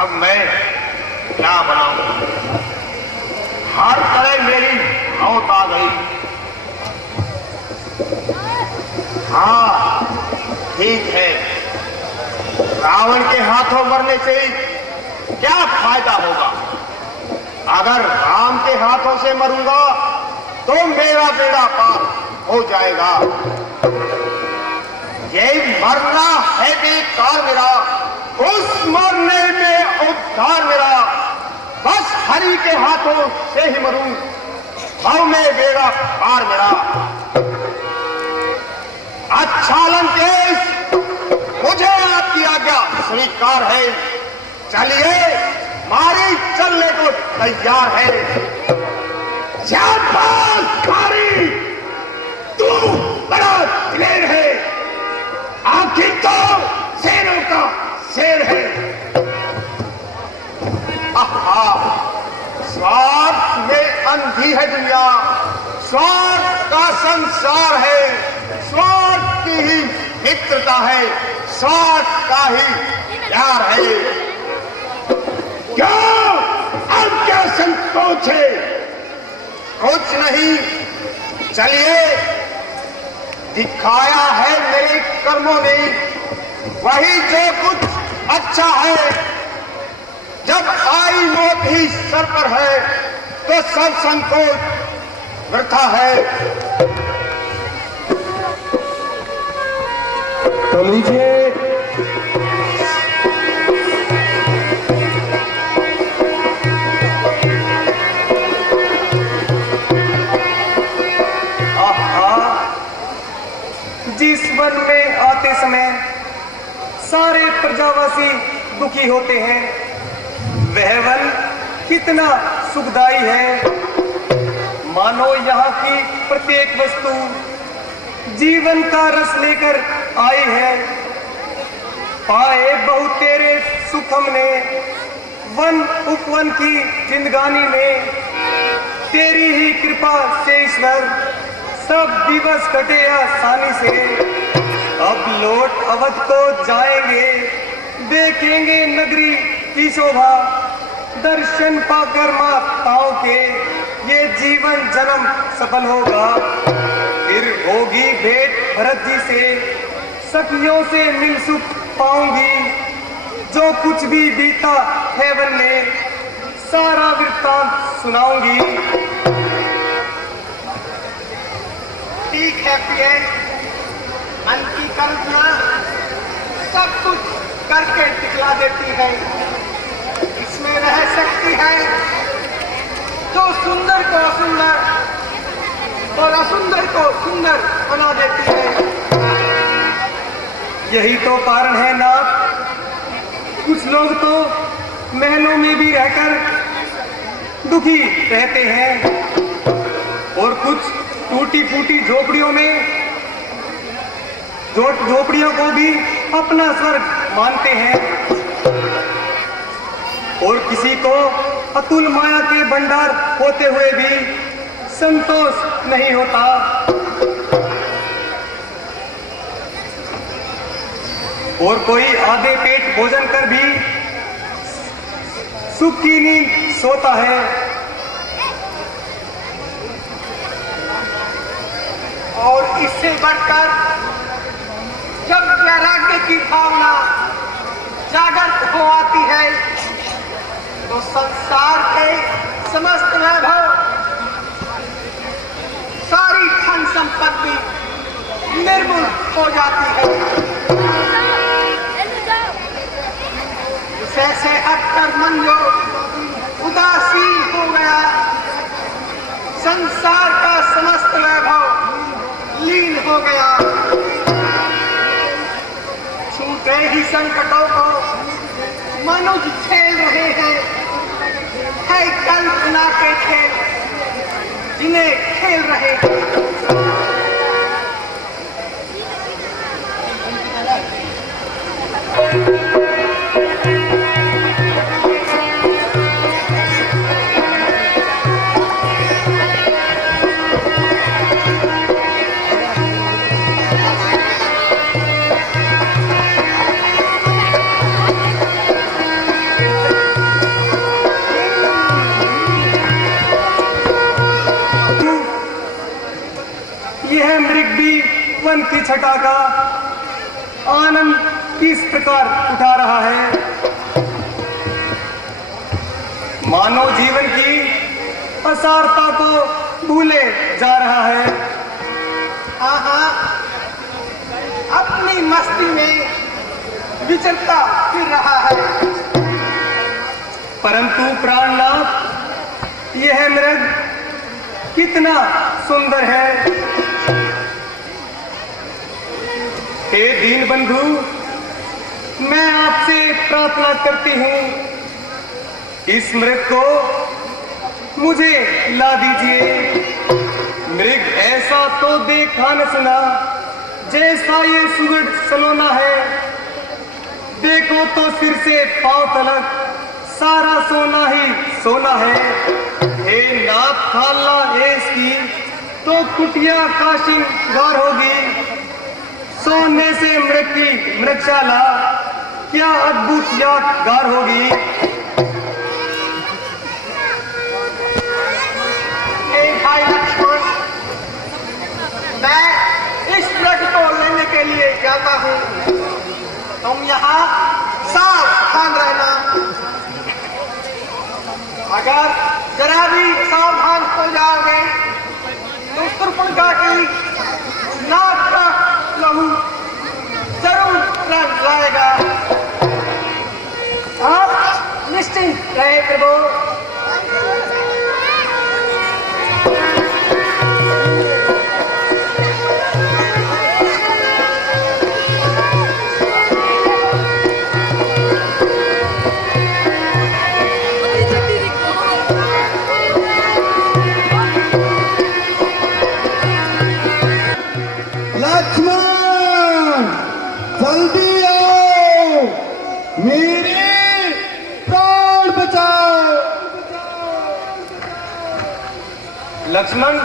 अब मैं क्या बनाऊं? हर तरह मेरी मौत आ गई। हाँ ठीक है, रावण के हाथों मरने से क्या फायदा होगा? अगर राम के हाथों से मरूंगा तो मेरा बेड़ा पार हो जाएगा। ये मरना है बेकार मेरा, उस मरने में उद्धार मेरा। बस हरि के हाथों से ही मरूं, भव में बेड़ा पार मेरा। अच्छा लंकेश, मुझे आपकी आज्ञा स्वीकार है। चलिए, मारी चलने को तैयार है। शाबाश खारी, तू बड़ा दिलेर है, आखिर तो शेरों का शेर है। आहा, स्वार्थ में अंधी है दुनिया, स्वार्थ का संसार है, स्वार्थ की ही मित्रता है, स्वार्थ का ही प्यार है। क्यों अब क्या संकोच है? कुछ नहीं, चलिए, दिखाया है मेरे कर्मों ने वही जो कुछ अच्छा है। जब आई मौत ही सर पर है तो सब संकोच वृथा है। तो लीजिए, जिस वन में आते समय सारे प्रजावासी दुखी होते हैं, वह वन कितना सुखदाई है। मानो यहाँ की प्रत्येक वस्तु जीवन का रस लेकर आई है। पाए बहुत तेरे सुख हमने वन उपवन की जिंदगानी में, तेरी ही कृपा से ईश्वर सब दिवस कटे आसानी से। अब लौट अवध को जाएंगे, देखेंगे नगरी की शोभा, दर्शन पाकर माताओं के ये जीवन जन्म सफल होगा। फिर होगी भेंट भरत जी से, सखियों से मिल सुख पाऊंगी। जो कुछ भी बीता है वन में, सारा वृत्तांत सुनाऊंगी। ठीक है प्रिय, मन की कल्पना सब कुछ करके दिखला देती है। इसमें रह सकती है जो सुंदर को असुंदर और असुंदर को सुंदर बना देती है। यही तो कारण है नाथ, कुछ लोग तो महलों में भी रहकर दुखी रहते हैं और कुछ टूटी फूटी झोपड़ियों में झोपड़ियों को भी अपना स्वर्ग मानते हैं। और किसी को अतुल माया के भंडार होते हुए भी संतोष नहीं होता। और कोई आधे पेट भोजन कर भी सुख की नींद सोता है। और इससे बढ़कर जब वैराग्य की भावना जागृत हो आती है तो संसार के समस्त वैभव, सारी धन संपत्ति निर्मूल हो जाती है। विषय से हटकर मन जो उदासीन हो गया, संसार का समस्त वैभव लीन हो गया। छूटे ही संकटों को मनुष्य खेल रहे हैं, है कल्पना के खेल जिन्हें खेल रहे हैं। यह मृग भी वन की छटा का आनंद किस प्रकार उठा रहा है। मानव जीवन की असारता को भूले जा रहा है। अपनी मस्ती में विचरता फिर रहा है। परंतु प्राणनाथ, यह मृग कितना सुंदर है। हे दीन बंधु, मैं आपसे प्रार्थना करती हूँ, इस मृग को मुझे ला दीजिए। मृग ऐसा तो देखा न सुना जैसा ये सुगढ़ सलोना है। देखो तो सिर से पांव तलक सारा सोना ही सोना है। हे नाथ खाला इसकी तो कुटिया का श्रृंगार होगी। सोने से मृग की मृगशाला क्या अद्भुत यादगार होगी। भाई लक्ष्मण, मैं इस मृग को लेने के लिए जाता हूँ। तुम यहाँ सावधान रहना। अगर जरा भी सावधान हो जाओगे तो शूर्पणखा की नाक का लहू जरूर रंग लाएगा। आप निश्चिंत रहे प्रभु। लक्ष्मण, जल्दी आओ, मेरे प्राण बचाओ। लक्ष्मण,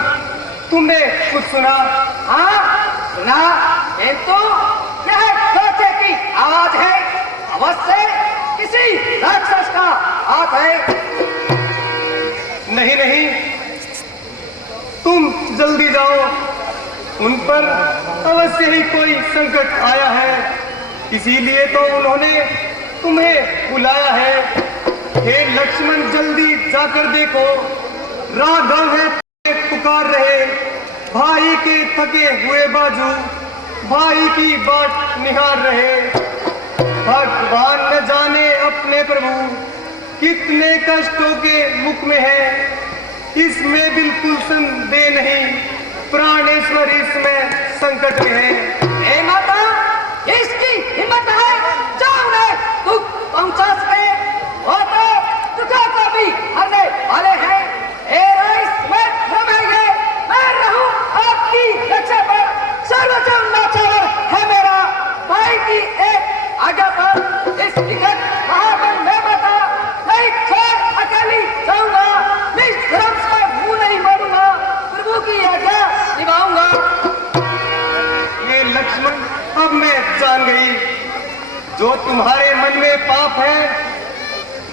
तुमने कुछ सुना? हाँ सुना। ये तो यह धोखे की आवाज है। अवश्य किसी राक्षस का हाथ है। नहीं नहीं, तुम जल्दी जाओ। उन पर अवश्य ही कोई संकट आया है, इसीलिए तो उन्होंने तुम्हें बुलाया है। हे लक्ष्मण, जल्दी जाकर देखो, राघव है पुकार रहे। भाई के थके हुए बाजू भाई की बाट निहार रहे। भगवान न जाने अपने प्रभु कितने कष्टों के मुख में है। इसमें बिल्कुल संदेह नहीं, प्राणेश्वर इसमें संकट में है। हे माता, इसकी हिम्मत है जो उन्हें दुख पहुंचा सके। वो तो दुखों को भी हरने वाले हैं। हे राइस में रमेंगे। मैं रहूं आपकी रक्षा पर। सर्वजन नाचावर है मेरा भाई की एक आज्ञा पर। इस निकट महाबल में माता नहीं छोड़ अकेली जाऊंगा। निज धर्म से मुंह नहीं मोड़ूंगा। प्रभु की आज्ञा निभाऊंगा। ये लक्ष्मण, अब मैं जान गई, जो तुम्हारे मन में पाप है,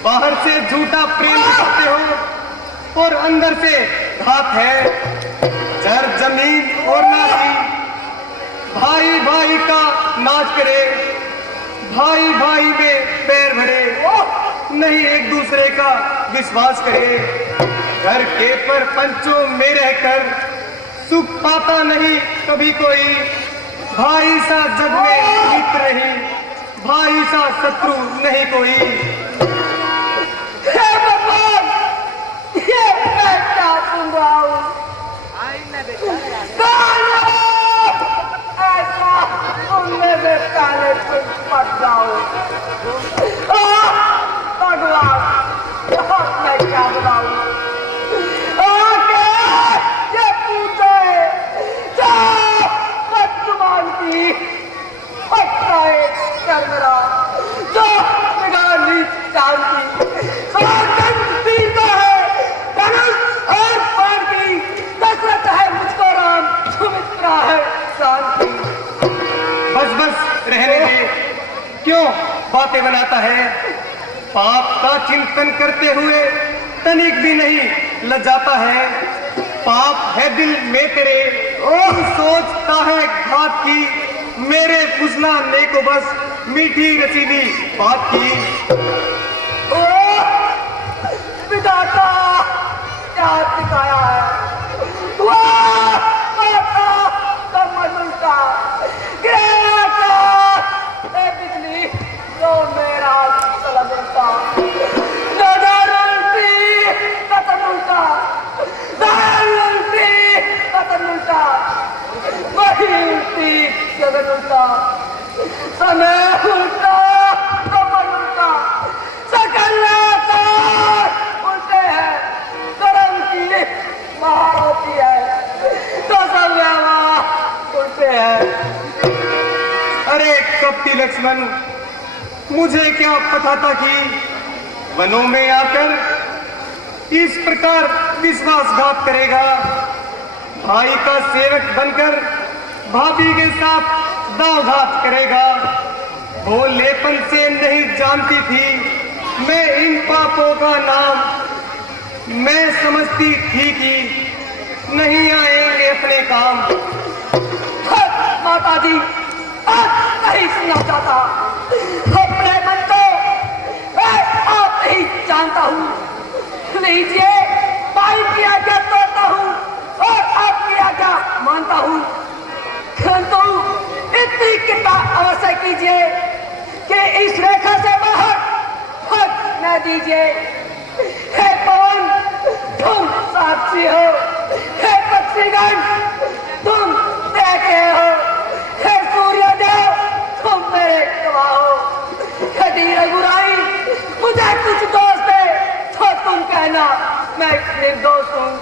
बाहर से झूठा प्रेम करते हो और अंदर से घात है। जर जमीन और नाची, भाई भाई का नाच करे, भाई भाई में पैर भरे, नहीं एक दूसरे का विश्वास करे। घर के पर पंचों में रहकर सुख पाता नहीं कभी कोई। भाई सा जग में मित्र नहीं, भाई सा शत्रु नहीं कोई। हे भगवान, ये मैं क्या सुन रहा हूँ? ऐसा सुनने से पहले तुम मर जाओ। भगवान, मैं क्या बताऊँ? ये पूछे वर्तमान की कर मेरा जो निगानी जानती पीता है। धनुष और बाण की कसरत है मुझको राम, सुमित्रा है शांति। बस बस रहने दे, क्यों बातें बनाता है? पाप का चिंतन करते हुए तनिक भी नहीं लजाता है। पाप है दिल में तेरे, और सोचता है घात की, मेरे फुसलाने को बस मीठी रसीदी बात की। पिता हाथ दिखाया है। वाह माता का मनुष्य बिजली लो मेरा सलमता समय उल्टा कमर उल्टा सकल उल्टे है करम की मार होती है तो सब उल्टे है। अरे कपटी लक्ष्मण, मुझे क्या पता था कि वनों में आकर इस प्रकार विश्वासघात करेगा। भाई का सेवक बनकर भाभी के साथ दावघात करेगा। भोलेपन से नहीं जानती थी मैं इन पापों का नाम। मैं समझती थी कि नहीं आएंगे अपने काम। माता जी नहीं सुना चाहता अपने मन को मैं आप नहीं जानता हूँ। लीजिए भाई की आज्ञा तोड़ता हूँ और आपकी आज्ञा मानता हूँ, किंतु इतनी कृपा अवश्य कीजिए कि इस रेखा से बाहर हट न दीजिए। हे पवन तुम साक्षी हो, हे पक्षीगण तुम देखे हो, हे सूर्यदेव तुम मेरे गवाह हो। यदि रघुराई मुझे कुछ दोष दे तो तुम कहना मैं निर्दोष हूँ।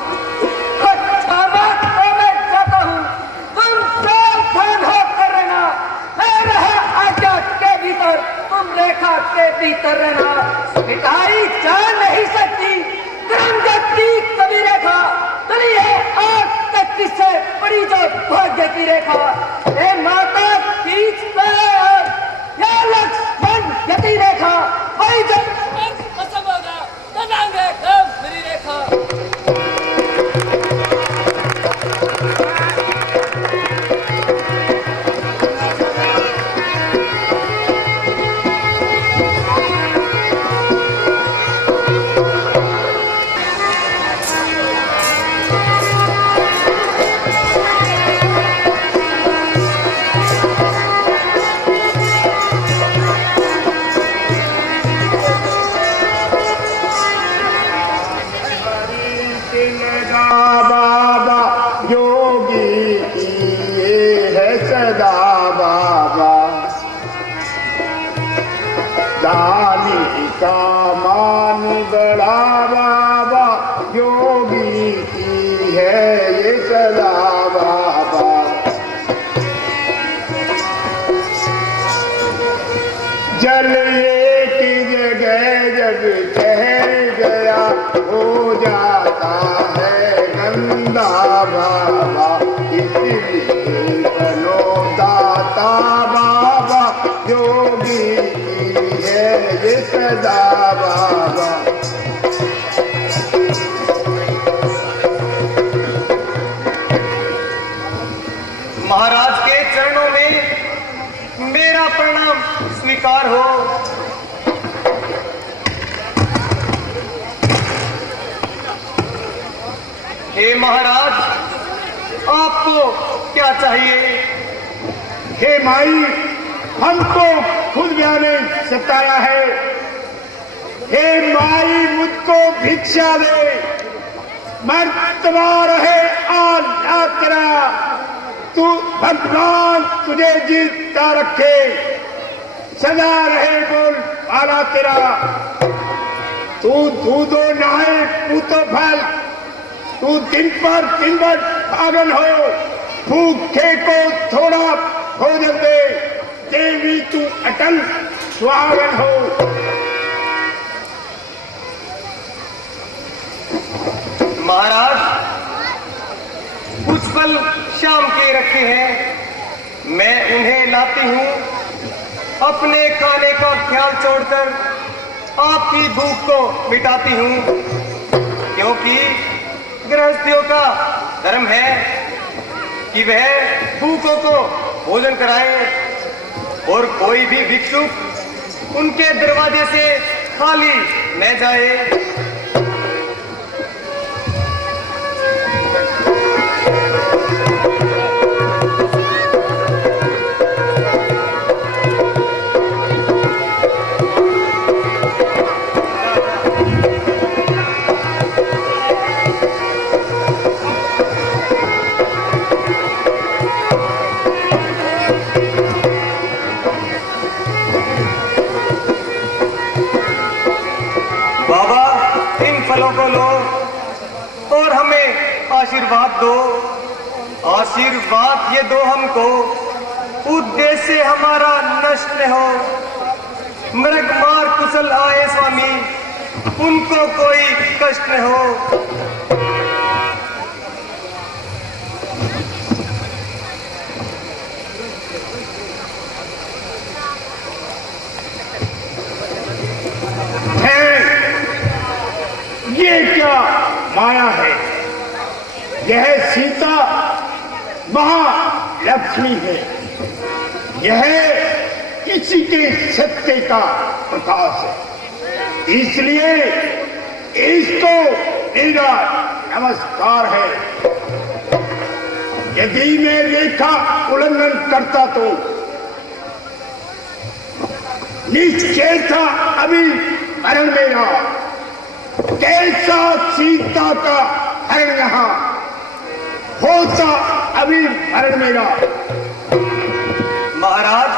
मैं जाता हूँ, तुम सावधान होकर रहना। मैं रहा आज्ञा के भीतर, तुम रेखा के भीतर रहना। मिटाई जा नहीं सकती क्रमगत की कभी रेखा, चली है आग तक किससे बड़ी जो भाग्य की रेखा। हे माता बीच में या लक्ष्मण यति रेखा वही जब खत्म होगा तो नांगे मेरी रेखा। जल एक जगह जब ठहर गया हो जाता है गंदा बाबा, इसलिए बनो दाता बाबा, योगी की है ये सदा बाबा। महाराज के चरणों में मेरा प्रणाम स्वीकार हो। हे महाराज, आपको क्या चाहिए? हे माई, हमको खुद ब्याह ने सताया है। हे माई, मुझको भिक्षा दे, मर्तबा रहे आला तेरा, तू भगवान तुझे जीतता रखे, सदा रहे बोल आला तेरा। तू दूधो नहाए पूतो फल, तू दिन पर दिन भर पागल हो, भूखे को थोड़ा भोजन दे, देवी तू अटल सुहागन हो। महाराज, कुछ फल शाम के रखे हैं, मैं उन्हें लाती हूँ। अपने खाने का ख्याल छोड़कर आपकी भूख को मिटाती हूँ, क्योंकि गृहस्थियों का धर्म है कि वह भूखों को भोजन कराए और कोई भी भिक्षुक उनके दरवाजे से खाली न जाए। फलों को लो और हमें आशीर्वाद दो। आशीर्वाद ये दो हमको, उद्देश्य हमारा नष्ट न हो। मृग मार कुशल आए स्वामी, उनको कोई कष्ट न हो। ये क्या माया है? यह सीता महालक्ष्मी है। यह इसी के सत्य का प्रकाश है, इसलिए इसको मेरा नमस्कार है। यदि मैं रेखा उल्लंघन करता तो निश्चय था अभी मरण मेरा। कैसा सीता का हरण यहाँ होता अभी मरण मेरा। महाराज,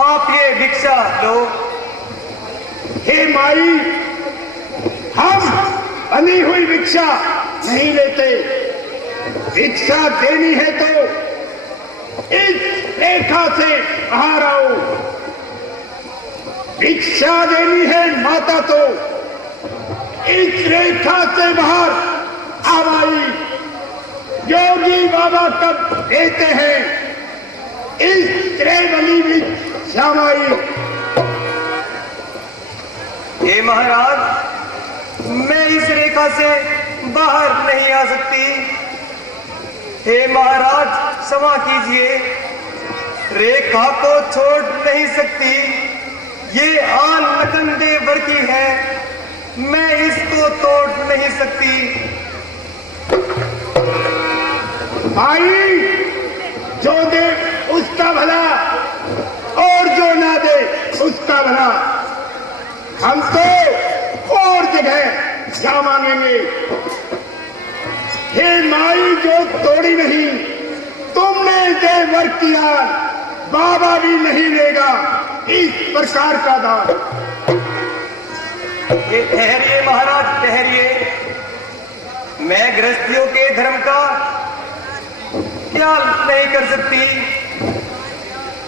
आप ये भिक्षा लो। हे माई, हम बनी हुई भिक्षा नहीं लेते। भिक्षा देनी है तो इस रेखा से बाहर आओ। भिक्षा देनी है माता तो इस रेखा से बाहर आवाई। योगी बाबा कब देते हैं इस त्रिबली में श्यामाई। हे महाराज, मैं इस रेखा से बाहर नहीं आ सकती। हे महाराज, क्षमा कीजिए, रेखा को छोड़ नहीं सकती। ये आन लखनदे वर की है, मैं इसको तोड़ नहीं सकती। भाई, जो दे उसका भला और जो ना दे उसका भला। हम तो और जगह जा मांगेंगे। हे माई, जो तोड़ी नहीं तुमने दे वर किया, बाबा भी नहीं लेगा इस प्रकार का दान। ठहरिए महाराज, ठहरिए। मैं गृहस्थियों के धर्म का क्या नहीं कर सकती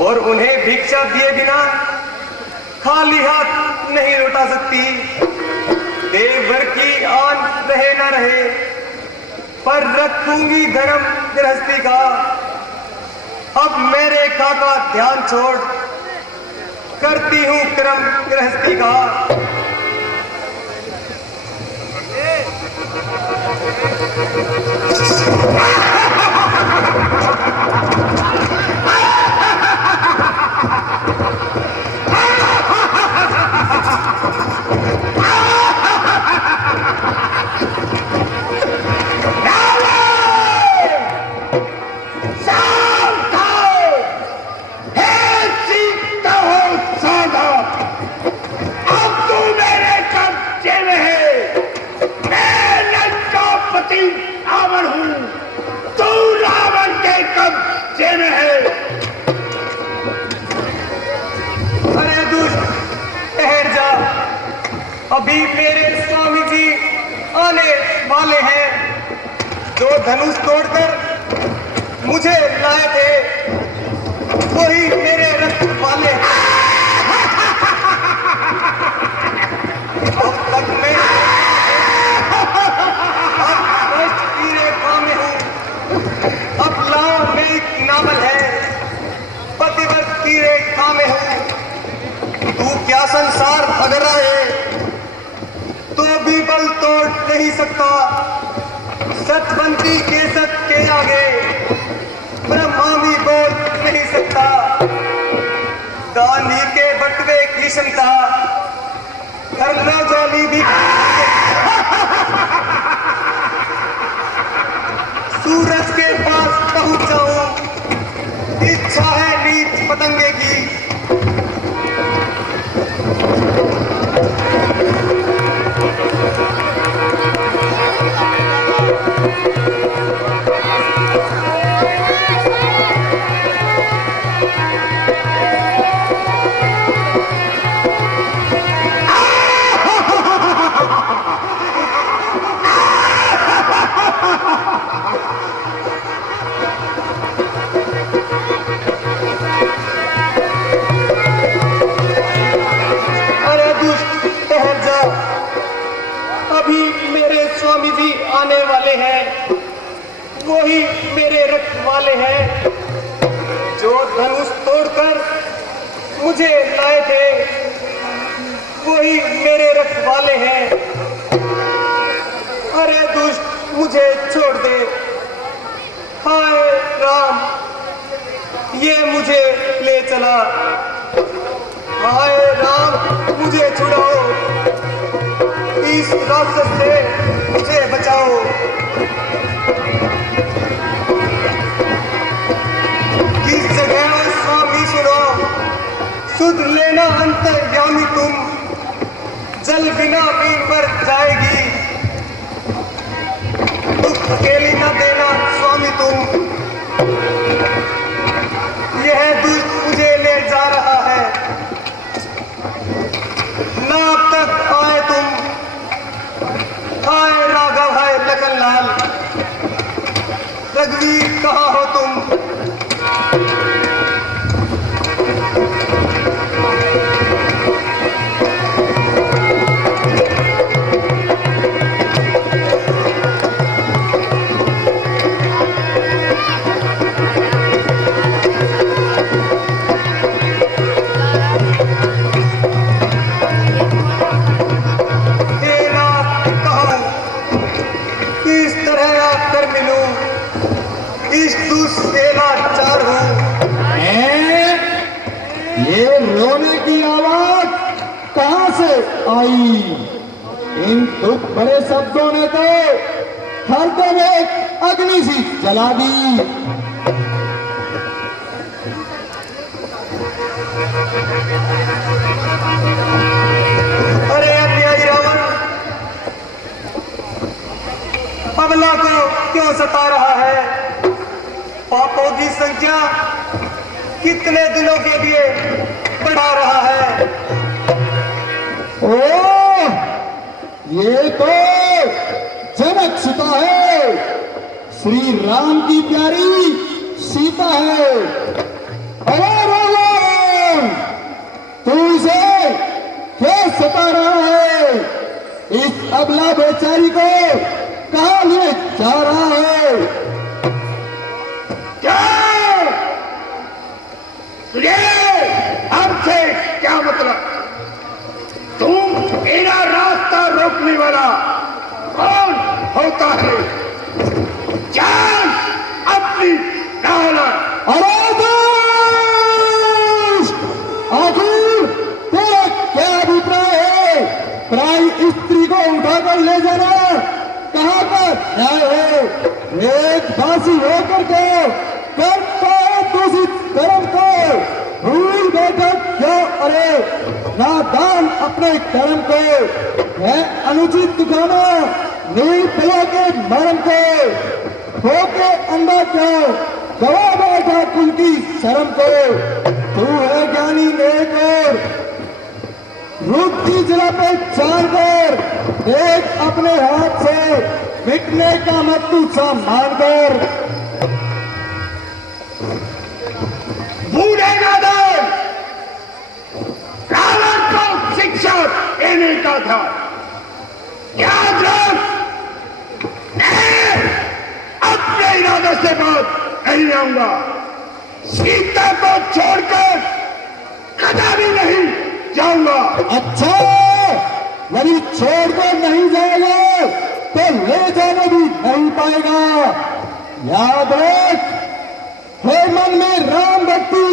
और उन्हें भिक्षा दिए बिना खाली हाथ नहीं लौटा सकती। देववर की आन रहे न रहे, पर रखूंगी धर्म गृहस्थी का। अब मेरे रेखा का ध्यान छोड़ करती हूं क्रम गृहस्थी का। रावण हूं, तू रावण के कब्जे में है। अरे दुष्ट, ठहर जा। अभी मेरे स्वामी जी आने वाले हैं, जो धनुष तोड़कर मुझे लाए थे, वही मेरे रथ वाले हैं। अब तक मैं अब लाओ में एक नावल है, पतिव्रत की रेखा में हूं। तू क्या संसार अगर आए तो भी बल तोड़ नहीं सकता। सतवंती के सत के आगे ब्रह्मा भी बोल नहीं सकता। दानी के बटवे की क्षमता करना जाली भी सूरज के पास पहुंच जाऊं, इच्छा है नीच पतंगे की। स्वामी जी आने वाले हैं, वही मेरे रखवाले हैं, जो धनुष तोड़कर मुझे लाए थे, वही मेरे रखवाले हैं। अरे दुष्ट मुझे छोड़ दे, हाय राम ये मुझे ले चला, हाय राम मुझे छुड़ाओ, इस राक्षस से मुझे बचाओ। किस जगह है स्वामी सुनो, सुध लेना अंतर्यामी तुम, जल बिना मीन पर जाएगी, दुख अकेली न देना स्वामी तुम। यह दुष्ट मुझे ले जा रहा है, ना अब तक आए तुम, हाय राघव हाय लखनलाल, रघुवीर कहाँ हो तुम। ये रोने की आवाज कहां से आई? इन दुख भरे शब्दों ने तो हरदम एक अग्नि सी जला दी। अरे अन्यायी रावण, अबला को क्यों सता रहा है? पापों की संख्या कितने दिनों के लिए बढ़ा रहा है? ओ, ये तो जनक सीता है, श्री राम की प्यारी सीता है। अरे रावण, तू इसे क्यों सता रहा है? इस अबला बेचारी को कहां ले जा रहा है? क्या तुझे हमसे क्या मतलब? तुम मेरा रास्ता रोकने वाला कौन होता है? जान अपनी डाला। अरे दुष्ट, आखिर तेरा क्या अभिप्राय है? पराई स्त्री को उठाकर ले जाना कहाँ का न्याय है? एक दासी होकर के करता है दूषित कर्म को भूल बैठा क्या? अरे नादान अपने कर्म को है अनुचित दिखाना, निर्भया के मर्म को होके अंधा क्यों गवा बैठा कुल की शर्म को? तू है ज्ञानी नेक और रुद्धि जला पे जानकर देख अपने हाथ से मिटने का मत तू सम्मान कर। बूढ़े नादान, रावण को शिक्षा देने का था, याद रख। मैं अपने इरादे से बात नहीं आऊंगा, सीता को छोड़कर कदापि नहीं जाऊंगा। अच्छा, यदि छोड़कर नहीं जाएगा तो ले जाने भी नहीं पाएगा। याद रख, है मन में राम भक्ति,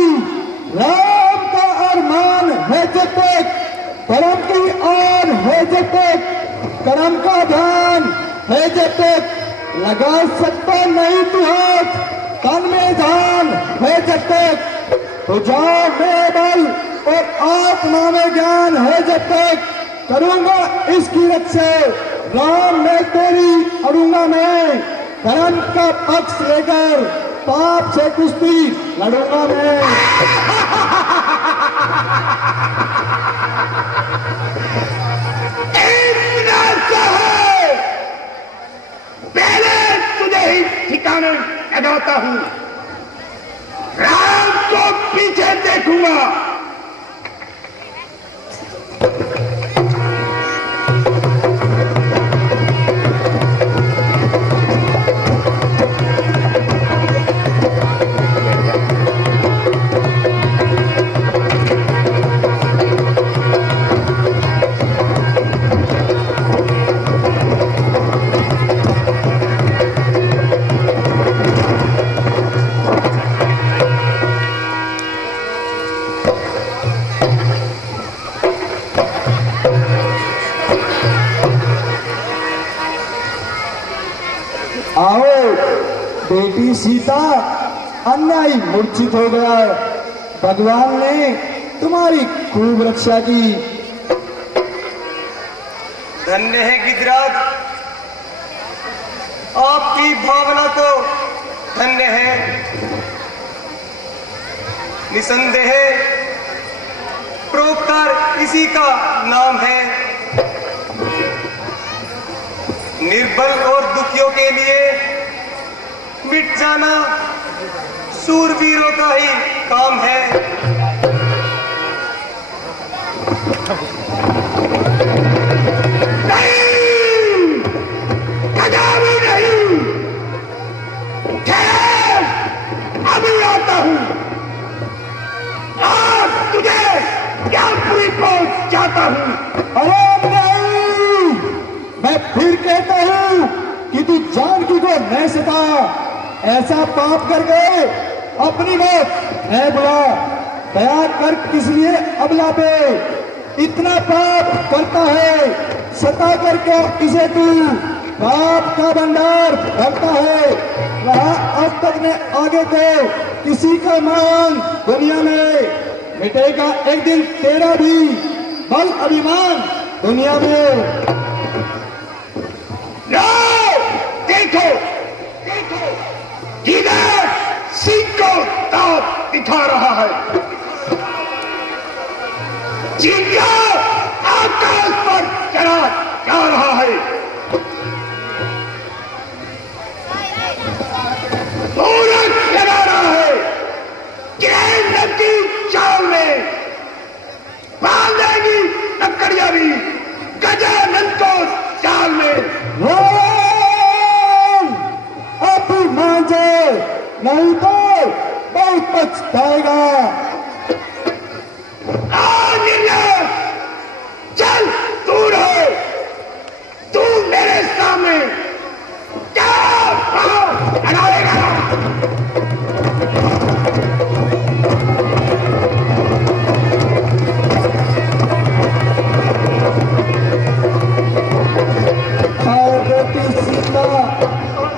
राम का अरमान है जब तक, कर्म की आन है जब तक, कर्म का ध्यान है जब तक, लगा सकता नहीं तू हाथ, तन में ध्यान है जब तक, तुझा में बल और आत्मा में ज्ञान है जब तक, करूंगा इसकी रक्षा, राम में तेरी अड़ूंगा मैं, धर्म का पक्ष लेकर पाप से कुश्ती लड़ूंगा मैं। इतना कहो, पहले तुझे ही ठिकाने लगाता हूं, राम को पीछे देखूंगा। आओ बेटी सीता, अन्यायी मूर्छित हो गया है। भगवान ने तुम्हारी खूब रक्षा की। धन्य है गिरिराज, आपकी भावना तो धन्य है। निसंदेह परोपकार इसी का नाम है। निर्बल और दुखियों के लिए मिट जाना सूरवीरों का ही काम है। नहीं, कदापि नहीं। ठहर, अभी आता हूं। आज तुझे ज्ञानपुरी पहुंच जाता हूं। अरे नहीं, मैं फिर कहता हूं कि तू जानकी को नहीं सता। ऐसा पाप कर गए, अपनी मौत है बुला। दया कर किस लिए अबला पे इतना पाप करता है। सता करके इसे तू पाप का भंडार भरता है। रहा अब तक ने आगे को किसी का मान दुनिया में मिटेगा एक दिन तेरा भी बल अभिमान दुनिया में। देखो, देखो, किधर सिंह को दांत दिखा रहा है। चिड़िया आकाश पर चढ़ा जा रहा है। सूरज लगा रहा है। किरण नदी चाल में बांध देगी लकड़ियां भी गजानन को चाल में। अब मान जाए, नहीं तो बहुत पछताएगा। चल दूर हो, तू मेरे सामने क्या भाव लगाएगा।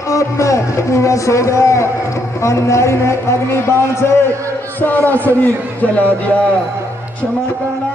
अब मैं विवश हो गया। अन्यायी ने अग्निबाण से सारा शरीर जला दिया। क्षमा करना।